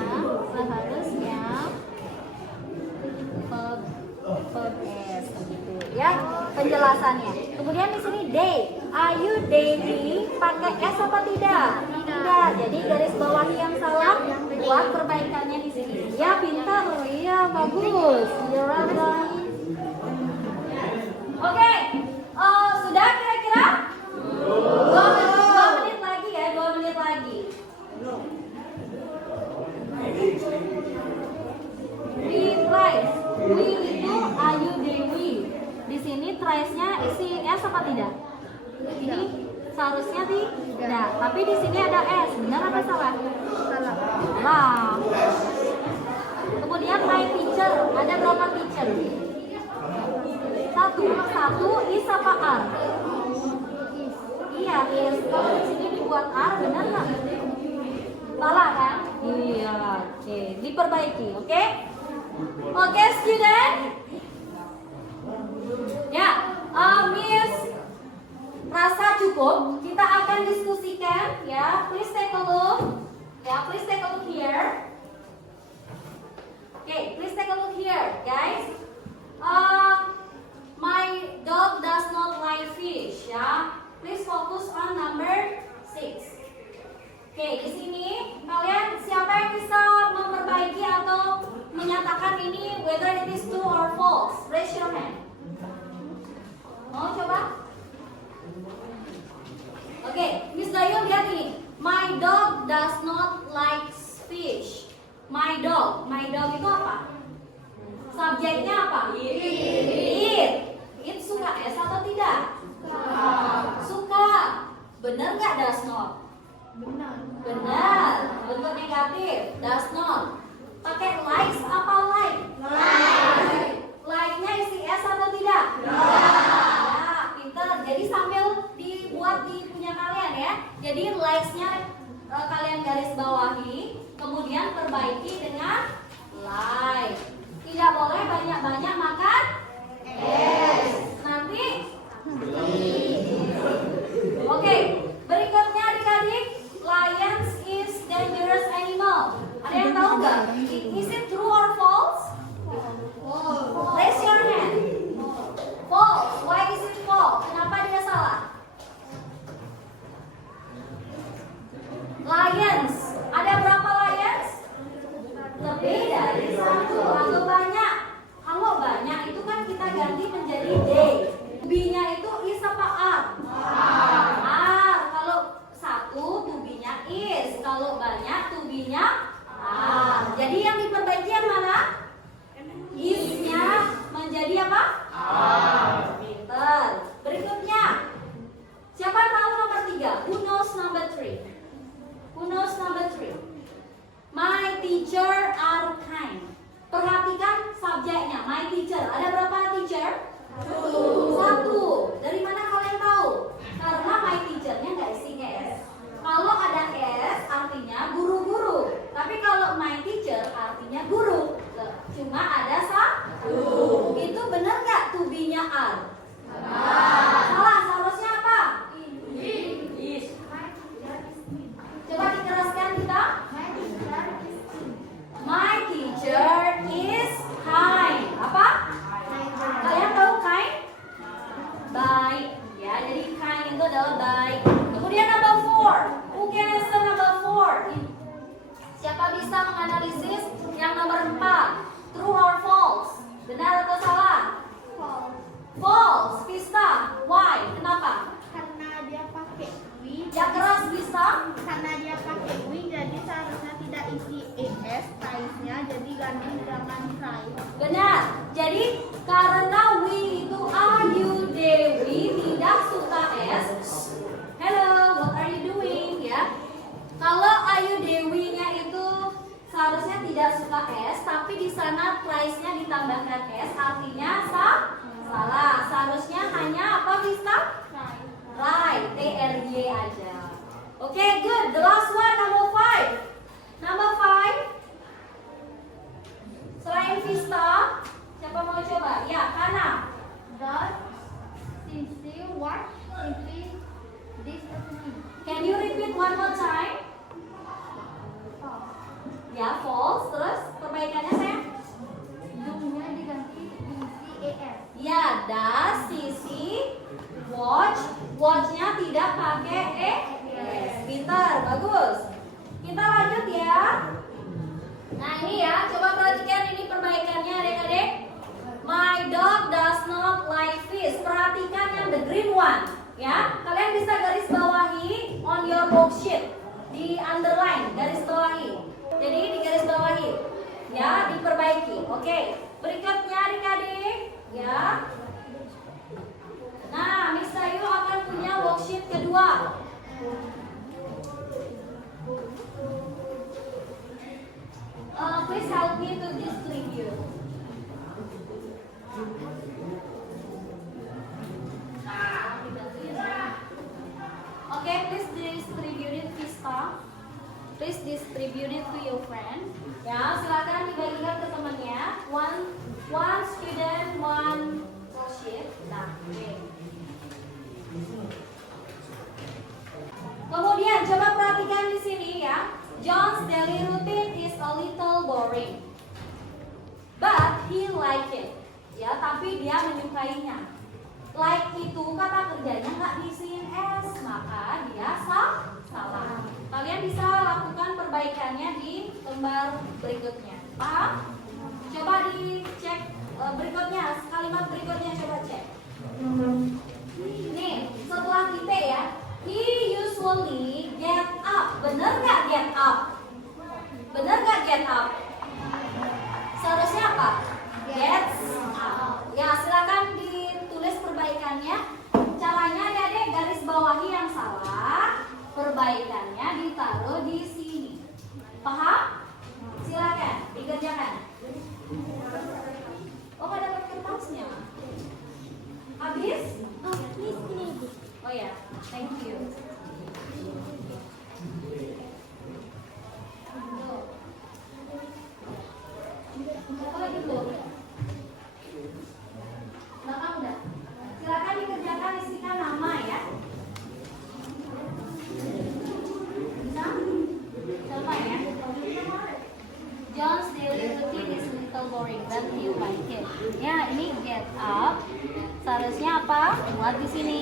verb s begitu ya penjelasannya. Kemudian di sini day. Are you daily pakai s apa tidak? Tidak. Jadi garis bawahi yang salah buat perbaikannya di sini. Ya pintar, iya bagus. You're welcome. Oke, sudah kira-kira? 2 menit lagi ya, 2 menit lagi. We tries. We itu ayu dewi. Di sini tries-nya isi s apa tidak? Ini seharusnya tidak. Tapi di sini ada s. Benar apa salah? Salah. Kemudian my teacher. Ada berapa teacher? Satu is apa r? Iya, is. Kalau di sini dibuat r, benar nggak? Salah kan? Iya, oke. Diperbaiki, oke? Oke, student. Ya, Miss rasa cukup. Kita akan diskusikan, ya. Please take a look. Ya, please take a look here. Oke, please take a look here, guys. My dog does not like fish, ya. Please focus on number 6. Oke, di sini kalian siapa yang bisa memperbaiki atau menyatakan ini whether it is true or false? Raise your hand. Mau coba? Oke, Miss Dayu lihat ini. My dog does not like fish. My dog itu apa? Subjeknya apa? It suka s atau tidak? Suka. Benar nggak does not? Benar. Bentuk negatif. Does not. Pakai likes apa like? Like-nya isi s atau tidak? Ya, pinter. Jadi sambil dibuat di punya kalian ya. Jadi likes-nya kalian garis bawahi, kemudian perbaiki dengan like. Tidak boleh banyak-banyak makan es. Nanti Oke, berikutnya adik-adik, lions is dangerous animal. Ada yang tahu nggak? Is it true or false? Raise your hand. False. Why is it false? Kenapa dia salah? Lions. Ada berapa lions? Lebih dari 1 atau banyak. Kalau banyak itu kan kita ganti menjadi day. B-nya itu is apa R? R. Kalau 1 to B-nya is. Kalau banyak to B-nya R. Jadi yang diperbaiki yang mana? Is-nya menjadi apa? R. Pinter. Berikutnya. Siapa tahu nomor 3? Who knows number 3? Who knows number 3? My teacher are kind. Perhatikan subjeknya. My teacher. Ada berapa teacher? 1. Dari mana kalian tahu? Karena my teacher-nya nggak isi s. Kalau ada s artinya guru-guru. Tapi kalau my teacher artinya guru. Cuma ada 1. Itu benar nggak to be-nya r? Salah. Seharusnya apa? Is. Coba dikeraskan kita. My teacher is kind. Apa? Kalian tahu kind? Baik. Ya, jadi kind itu adalah baik. Kemudian number 4. Who can answer number 4? Siapa bisa menganalisis yang nomor 4? True or false? Benar atau salah? False. Pista. Why? Kenapa? Karena dia pakai we. Yang keras Pista. Karena dia pakai we, jadi seharusnya tidak isi es, size-nya, jadi ganti dengan try. Benar. Jadi karena we itu are you Dewi tidak suka s. Hello, what are you doing? Ya. Kalau Ayu Dewi-nya itu seharusnya tidak suka s, tapi di sana price-nya ditambahkan s, artinya salah. Seharusnya hanya apa Vista? Right, TRY aja. Oke, good. The last one, number 5. five. Number five. Selain Vista, siapa mau coba? Ya, Kana. Does Simply what? Simply this afternoon. Can you repeat one more time? Ya, false. Terus perbaikannya sayang? Do-nya diganti DCAS. Ya, does Sisi watch? Watch-nya tidak pakai es. Pintar, bagus. Kita lanjut ya. Nah ini ya, coba perhatikan ini perbaikannya adik-adik. My dog does not like fish. Perhatikan yang the green one, ya. Kalian bisa garis bawahi on your worksheet, di underline, garis bawahi. Jadi di garis bawahi, ya, diperbaiki. Oke. Berikutnya adik-adik, ya. Nah, Miss Ayu akan punya worksheet kedua. Please help me to distribute. Okay, please distribute it, Vista. Please distribute it to your friend. Ya, silakan dibagikan ke temannya. One student, one worksheet. Nah, oke. Kemudian coba perhatikan di sini ya. John's daily routine is a little boring, but he like it. Ya, tapi dia menyukainya. Like itu kata kerjanya nggak diisiin s, maka dia salah. Kalian bisa lakukan perbaikannya di lembar berikutnya. Paham? Coba dicek berikutnya, kalimat berikutnya coba cek. Nih, setelah kita ya. He usually get up. Bener gak get up? Bener gak get up? Seharusnya apa? Gets up. Ya, silakan ditulis perbaikannya. Caranya ya deh, garis bawahi yang salah. Perbaikannya ditaruh di sini. Paham? Silakan dikerjakan. Oh, nggak dapat kertasnya. Habis? Oh ya, thank you. Apa lagi tuh? Belakang udah. Silakan dikerjakan, isikan nama ya. Bisa? Coba ya. John's daily routine is a little boring, but he like it. Ya, ini get up. Seharusnya apa? Buat di sini.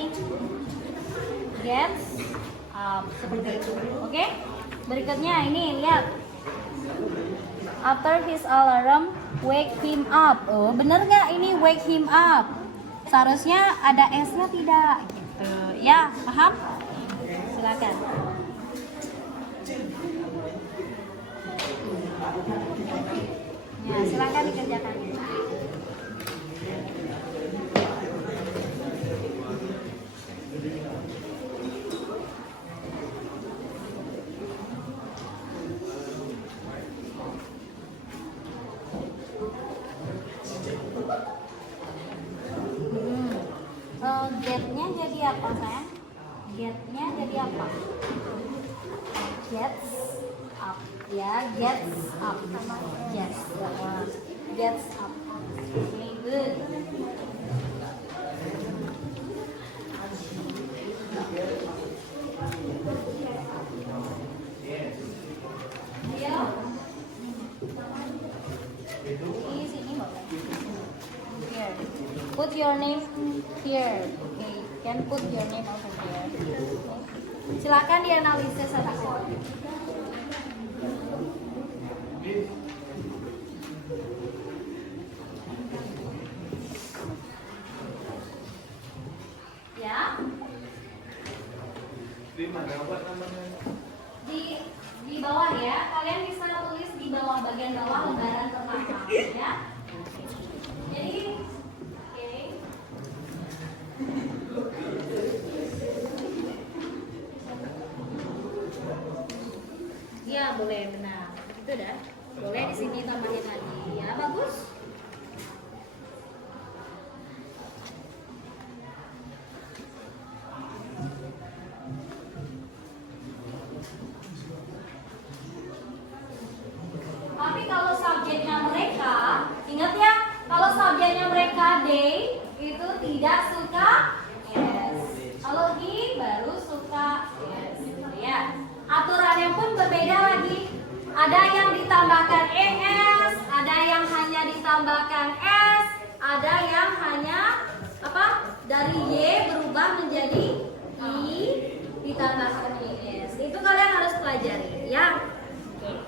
Gets up, seperti itu. Oke? Berikutnya ini lihat. After his alarm, wake him up. Oh, bener nggak ini wake him up? Seharusnya ada s-nya tidak, gitu. Ya, paham? Silakan. Ya, silakan dikerjakan. Get-nya jadi apa, sayang? Get-nya jadi apa? Gets up, ya, gets up sama gets, gets up. Okay, good. Ayo. Di sini boleh. Here. Put your name here. Okay, can put your name over here. Okay. Silakan dianalisis satu-satu. Ya. Di mana buat namanya? Di bawah ya. Kalian bisa tulis di bawah, bagian bawah lembaran pertama ya. Jadi ya, boleh, benar. Itu dah. Boleh di sini tambahin lagi. Ya, bagus. they itu tidak suka es. Kalau he baru suka es. Gitu ya. Aturannya pun berbeda lagi. Ada yang ditambahkan es, ada yang hanya ditambahkan s, ada yang hanya apa? Dari y berubah menjadi i ditambahkan es. Itu kalian harus pelajari, ya.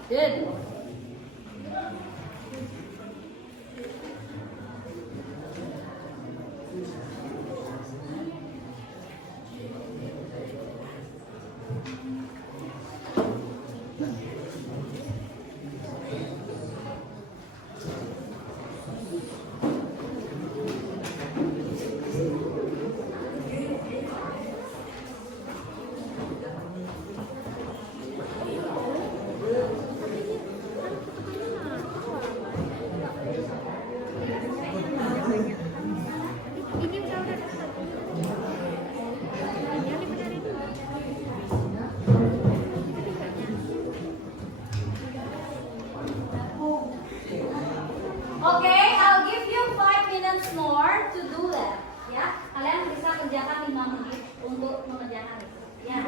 Good. Okay, I'll give you 5 minutes more to do that. Ya, kalian bisa kerjakan 5 menit untuk mengerjakan itu. Ya.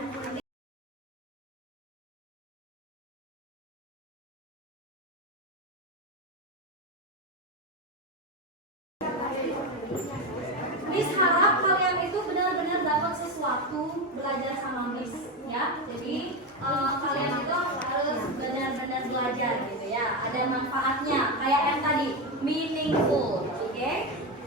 Miss harap kalian itu benar-benar dapat sesuatu belajar sama Miss, ya. Jadi kalian itu harus benar-benar belajar gitu ya. Ada manfaatnya, kayak yang tadi, meaningful, oke?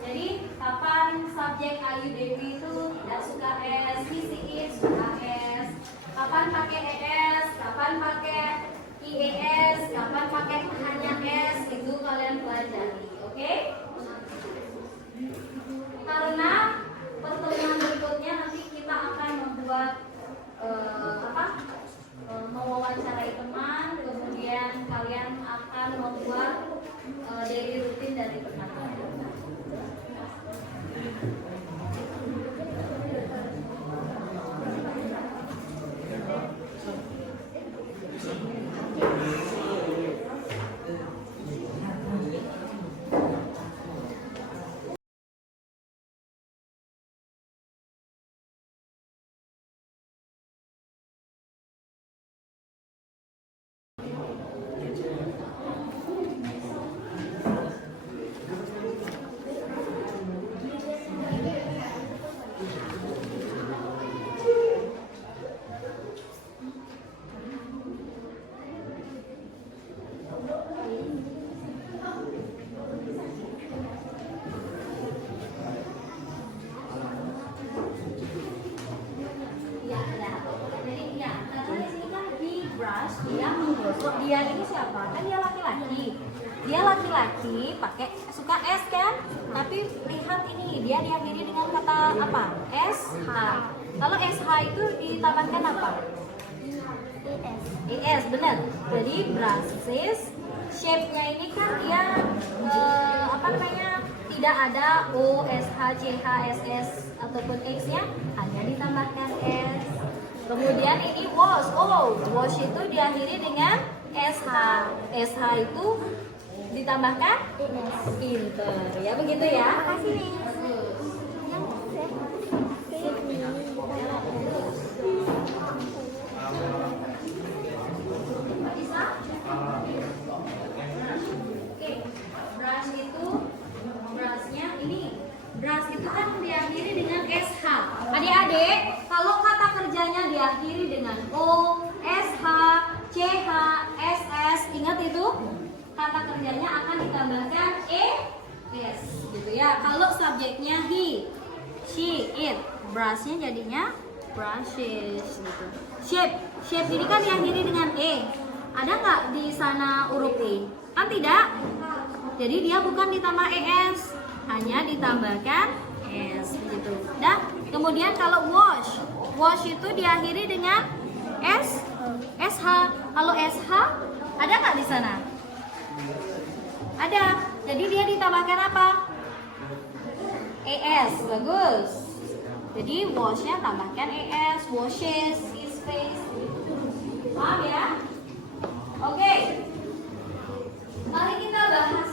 Jadi kapan subjek Ayu Dewi itu tidak suka s, si it suka s. Kapan pakai es, kapan pakai ies, kapan pakai hanya s, itu kalian pelajari, oke? Karena pertemuan berikutnya nanti kita akan membuat mewawancarai teman, kemudian kalian akan membuat daily rutin dari pertemuan. Dia menggosok, dia ini siapa? Kan dia laki-laki. Dia laki-laki pakai suka es kan? Tapi lihat ini, dia diakhiri dengan kata apa? SH. Kalau SH itu ditambahkan apa? ES, benar. Jadi brushes, shape-nya ini kan dia apa namanya? Tidak ada O, SH, CH, SS ataupun X-nya, hanya ditambahkan S. Kemudian ini wash. Oh, wash itu diakhiri dengan SH. SH itu ditambahkan inter. Ya begitu ya. Makasih nih. Bisa? Oke, brush itu brushnya ini. Brush itu kan diakhiri dengan SH. Adik-adik, kalau kata kerjanya diakhiri dengan O, SH, CH, SS, ingat itu? Kata kerjanya akan ditambahkan ES, gitu ya. Kalau subjeknya he, she, it, brushnya jadinya brushes, gitu. Shape ini kan diakhiri dengan E. Ada nggak di sana huruf E? Kan tidak. Jadi dia bukan ditambah ES, hanya ditambahkan S, begitu. Dah. Kemudian kalau wash itu diakhiri dengan S, SH. Kalau SH ada nggak di sana? Ada. Jadi dia ditambahkan apa? ES. Bagus. Jadi washnya tambahkan ES. Washes, his face. Paham ya? Oke. Mari kita bahas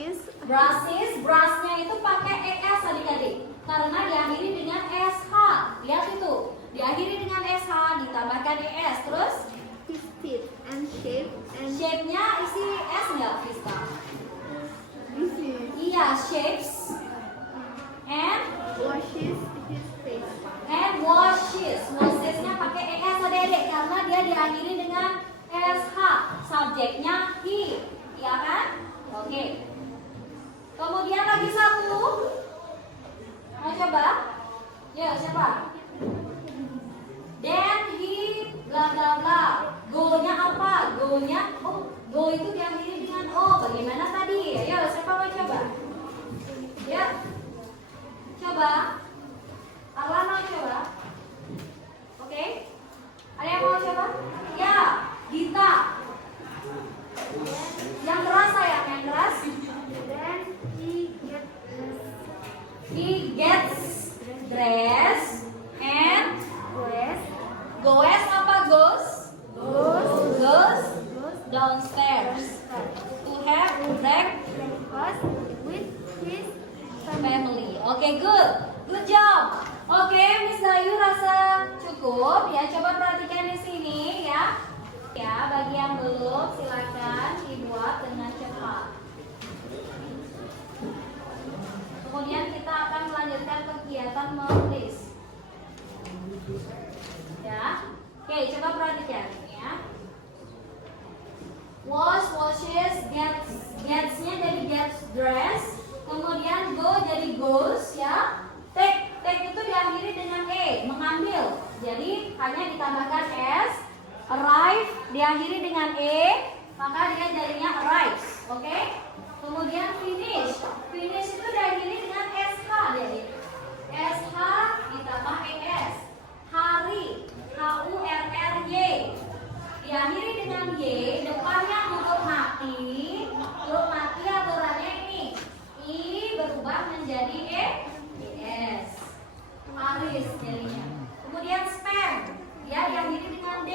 Brushes, brushnya itu pakai es adik-adik karena diakhiri dengan sh. Lihat itu, diakhiri dengan sh ditambahkan es. Terus his teeth and shape and shape-nya isi s nggak, Fiska? this is Iya, shapes and washes his face. Washesnya pakai es adik-adik karena dia diakhiri dengan sh. Subjeknya he, iya kan? Oke. Kemudian lagi satu. Mau coba? Ya, siapa? Then he bla bla bla. Go-nya apa? Go itu diakhiri dengan o. Bagaimana tadi? Ayo, siapa mau coba? Ya. Coba. Arlan mau coba? Oke. Ada yang mau coba? Ya, Gita. Yang keras sayang, yang keras. Then He gets dressed and goes apa goes downstairs to have breakfast with his family. Oke, good job. Oke, Miss Dayu rasa cukup ya. Coba perhatikan di sini ya. Ya, bagi yang belum silakan dibuat dengan cepat. Kemudian kita akan melanjutkan kegiatan menulis. Ya. Oke, coba perhatikan ya. Washes, gets-nya jadi gets dress. Kemudian go jadi goes ya. Take itu diakhiri dengan e, mengambil. Jadi hanya ditambahkan s. Arrive diakhiri dengan e, maka dia jadinya arrives. Oke? Kemudian finish itu diakhiri dengan sh, jadi sh ditambah es. Hari, HURRY diakhiri dengan y, depannya huruf mati. Huruf mati aturannya ini, i berubah menjadi es. Haris jadinya. Kemudian spend, dia diakhiri dengan d.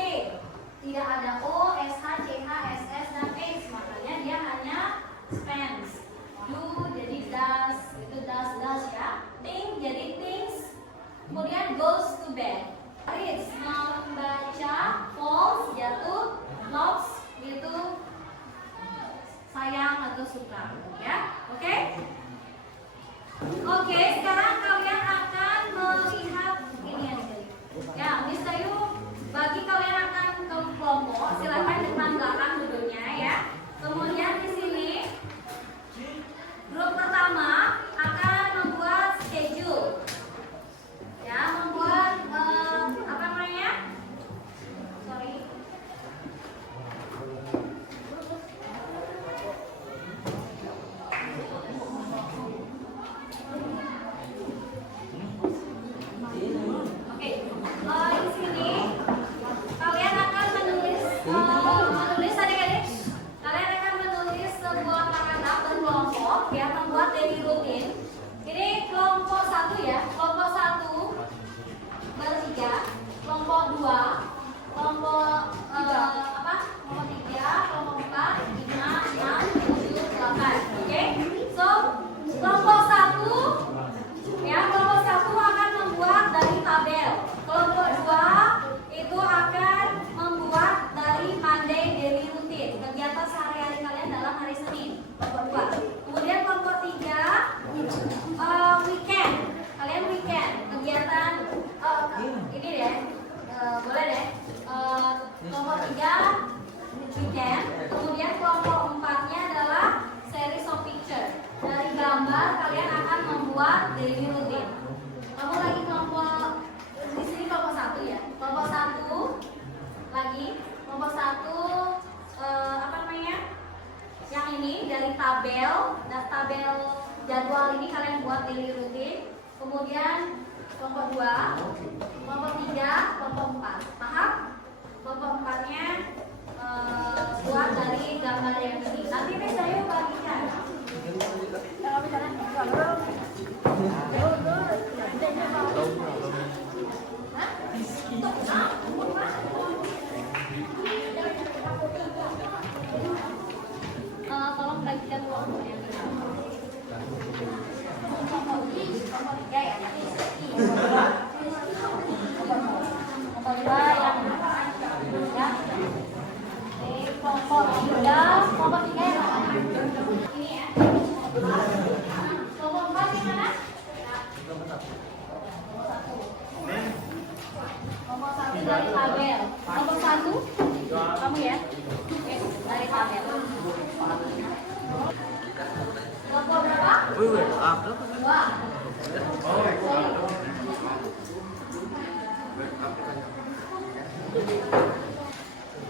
Tidak ada o, sh, ch, ss dan x, makanya dia hanya spends. Do jadi does, itu does ya. Think jadi thinks. Kemudian goes to bed. Reads, membaca. Falls, jatuh. Loves, itu sayang atau suka. Ya, oke? Oke, sekarang kalian akan melihat ini ya. Ya, Miss Dayu bagi kalian akan ke kelompok, silakan depan belakang duduknya ya. Kemudian di sini grup pertama akan membuat schedule. Ya, membuat apa namanya? Sorry. Oke, di sini kalian akan menulis adik-adik. Kalian akan menulis sebuah paragraf berkelompok ya, membuat daily routine. Ini kelompok 1 ya, kelompok 1 bertiga, kelompok 2, kelompok kelompok 3, kelompok 4, 5, 6, 7, 8. Oke, so kelompok 1 ya, kelompok 1 akan membuat dari tabel. Kelompok 2 itu akan membuat dari Monday daily routine, kegiatan sehari-hari kalian dalam hari Senin. Kelompok 2. Kemudian kelompok 3 weekend. Kalian weekend, kegiatan ini deh. Boleh deh. Kelompok 3 weekend. Kemudian kelompok 4-nya adalah series of picture. Dari gambar kalian akan membuat daily routine. Kamu lagi kelompok di sini kelompok 1 ya. Kelompok 1 lagi. Kelompok 1 apa namanya? Yang ini dari tabel, tabel jadwal ini kalian buat daily routine. Kemudian kelompok 2, kelompok 3, kelompok 4. Paham? Kelompok 4-nya buat dari gambar yang ini. Nanti Miss Dayu bagikan. Tolong bagikan kelompok yang ini. Wah.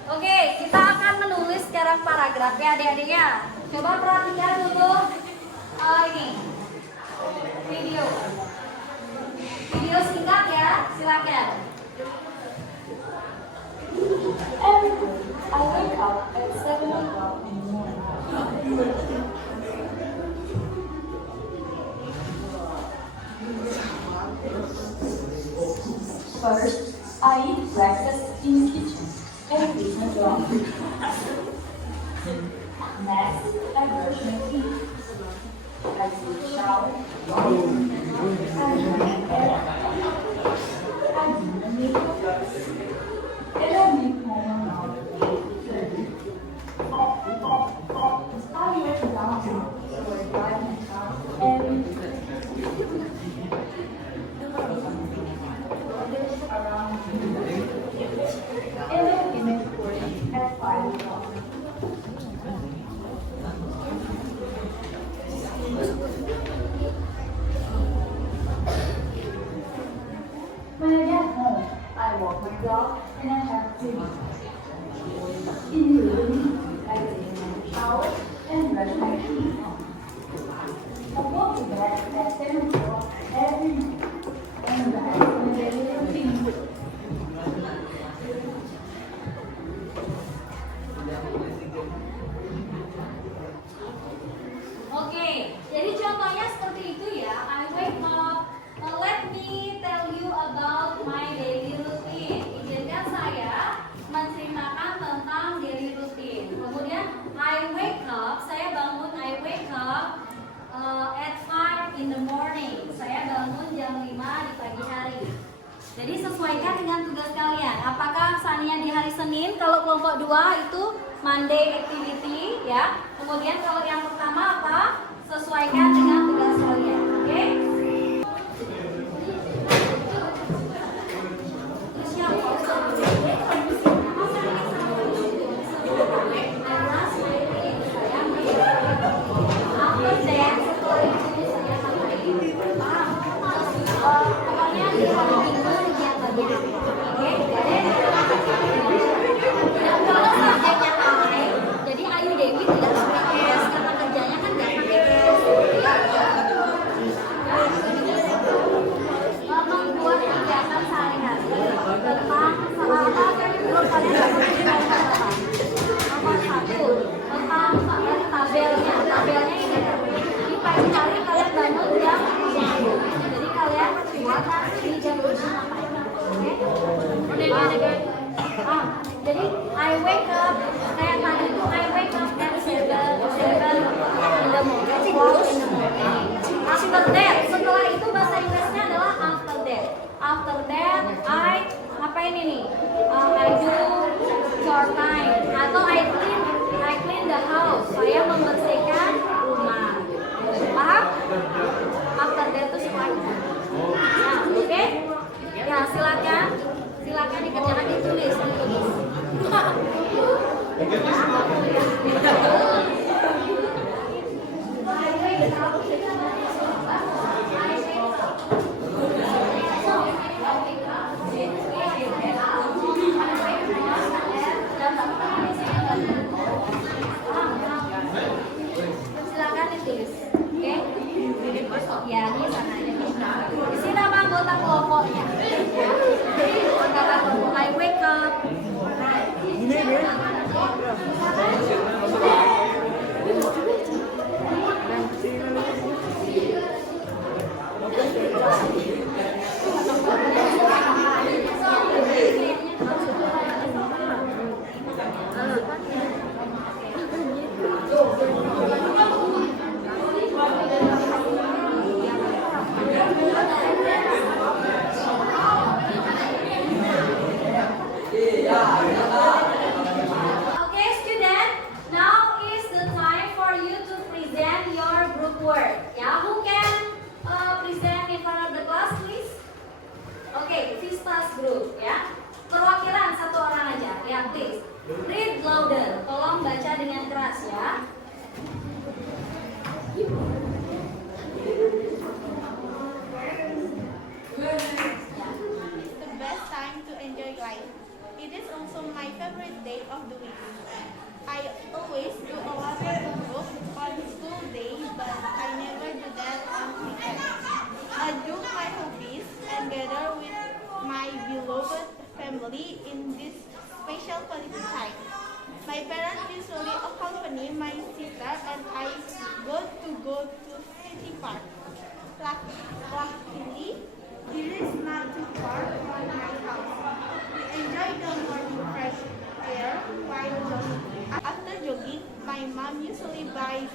Oke, kita akan menulis secara paragraf ya adik-adiknya. Coba perhatikan dulu ini video. Video singkat ya, silakan. I wake up at 7 o'clock in the morning. First, I eat breakfast in the kitchen and with my dog. Next, I brush my teeth. I take a shower. I do my hair. I do my makeup. And I make my own outfit. I work down or drive my car and around and then finish work at 5 o'clock. When I get home, I walk my dog and I have tea. In the evening, I take my shower and brush my teeth. I go to bed at 10 o'clock every night and rise when I little thing. Oke, jadi contohnya seperti itu ya. I wake up. Let me tell you about my daily routine. Izinkan saya menceritakan tentang daily routine. Kemudian I wake up, saya bangun. I wake up at 5 in the morning. Saya bangun jam 5 di pagi hari. Jadi sesuaikan dengan tugas kalian. Apakah misalnya di hari Senin, kalau kelompok 2 itu Monday activity ya. Kemudian kalau yang pertama apa? Sesuaikan dengan tugas kalian. Oke? Jadi Ayu Dewi tidak pakai es karena kerjanya kan nggak pakai es. Membuat kegiatan sehari-hari tentang apa belum kalian nomor 1 tentang tabelnya. Tabelnya ini di pagi hari kalian bangun jam 7. Jadi kalian buat di jam 7 ngapain? Oke? Jadi I wake up kayak tadi tuh I wake up at 7 in the morning. After that, setelah itu bahasa Inggrisnya adalah after that. After that, I ngapain ini? I do chore time atau I clean the house. Saya membersihkan rumah. Paham? After that itu semuanya. Nah, oke? Ya silakan dikerjakan ditulis. Silakan ditulis, oke? Ya di sana aja. Isi nama anggota kelompoknya. Ya. Anggota kelompok I wake up. Okay, student. Now is the time for you to present your group work. Yeah, who can present in front of the class, please? Okay, Vistas group. Ya, perwakilan satu orang aja. Ya, please. Read louder. Tolong baca dengan keras ya. day of the week. I always do a lot of homework on school day, but I never do that on weekends. I do my hobbies and gather with my beloved family in this special quality time. My parents usually accompany my sister and I go to city park. Luckily, it is not too far from my house. We enjoy the morning fresh air while jogging. After jogging, my mom usually buys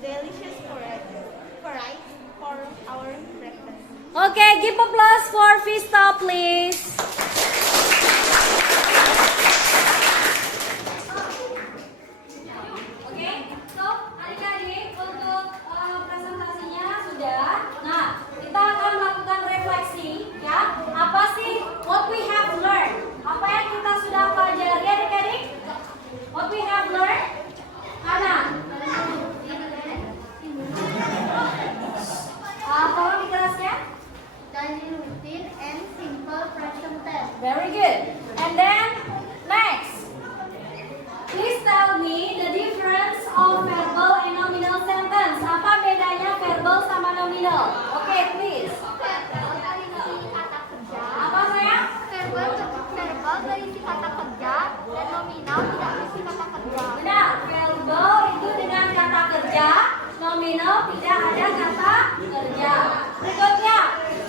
delicious porridge for our breakfast. Okay, give applause for Vista, please. Oke, so adik-adik untuk presentasinya sudah. Nah, kita akan melakukan refleksi, ya. Apa sih what we have learned? Apa yang kita sudah pelajari, adik-adik? What we have learned? Ana, tolong dikeraskan. Daily routine and simple present tense. Very good. And then next, please tell me the difference of verbal and nominal sentence. Apa bedanya verbal sama nominal? Oke, please. Verbal berisi kata kerja. Apa sayang? Verbal berisi kata kerja dan nominal tidak berisi kata kerja. Benar. Verbal itu dengan kata kerja, nominal tidak ada kata kerja. Berikutnya,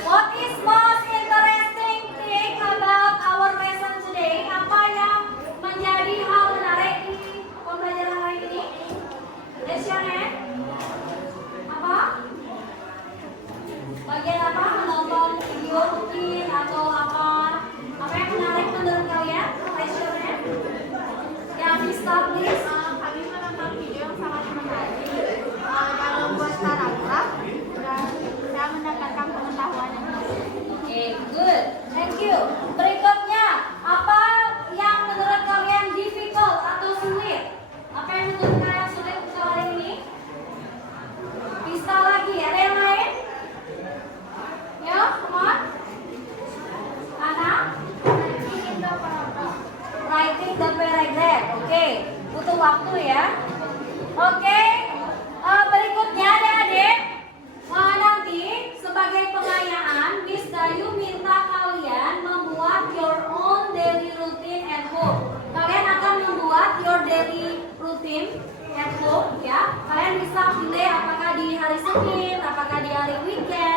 what is most interesting thing about our lesson today? Apa yang menjadi hal menarik di pembelajaran hari ini? Raise your hand. Apa? Bagian apa? Menonton video mungkin atau apa? Apa yang menarik menurut kalian? Raise your hand. Ya, Vista, please. Kami menonton video yang sangat menarik dan membuat paragraf dan bisa mendapatkan pengetahuan yang baru. Oke, good. Thank you. Berikutnya, apa yang menurut kalian difficult atau sulit? Apa yang menurut kalian sulit untuk hari ini? Vista lagi, ada yang lain? Ya, come on. Ana? Writing the paragraph. Oke, butuh waktu ya. Oke, berikutnya adik-adik. Nanti sebagai pengayaan, Miss Dayu minta kalian membuat your own daily routine at home. Kalian akan membuat your daily routine at home, ya. Kalian bisa pilih apakah di hari Senin, apakah di hari weekend,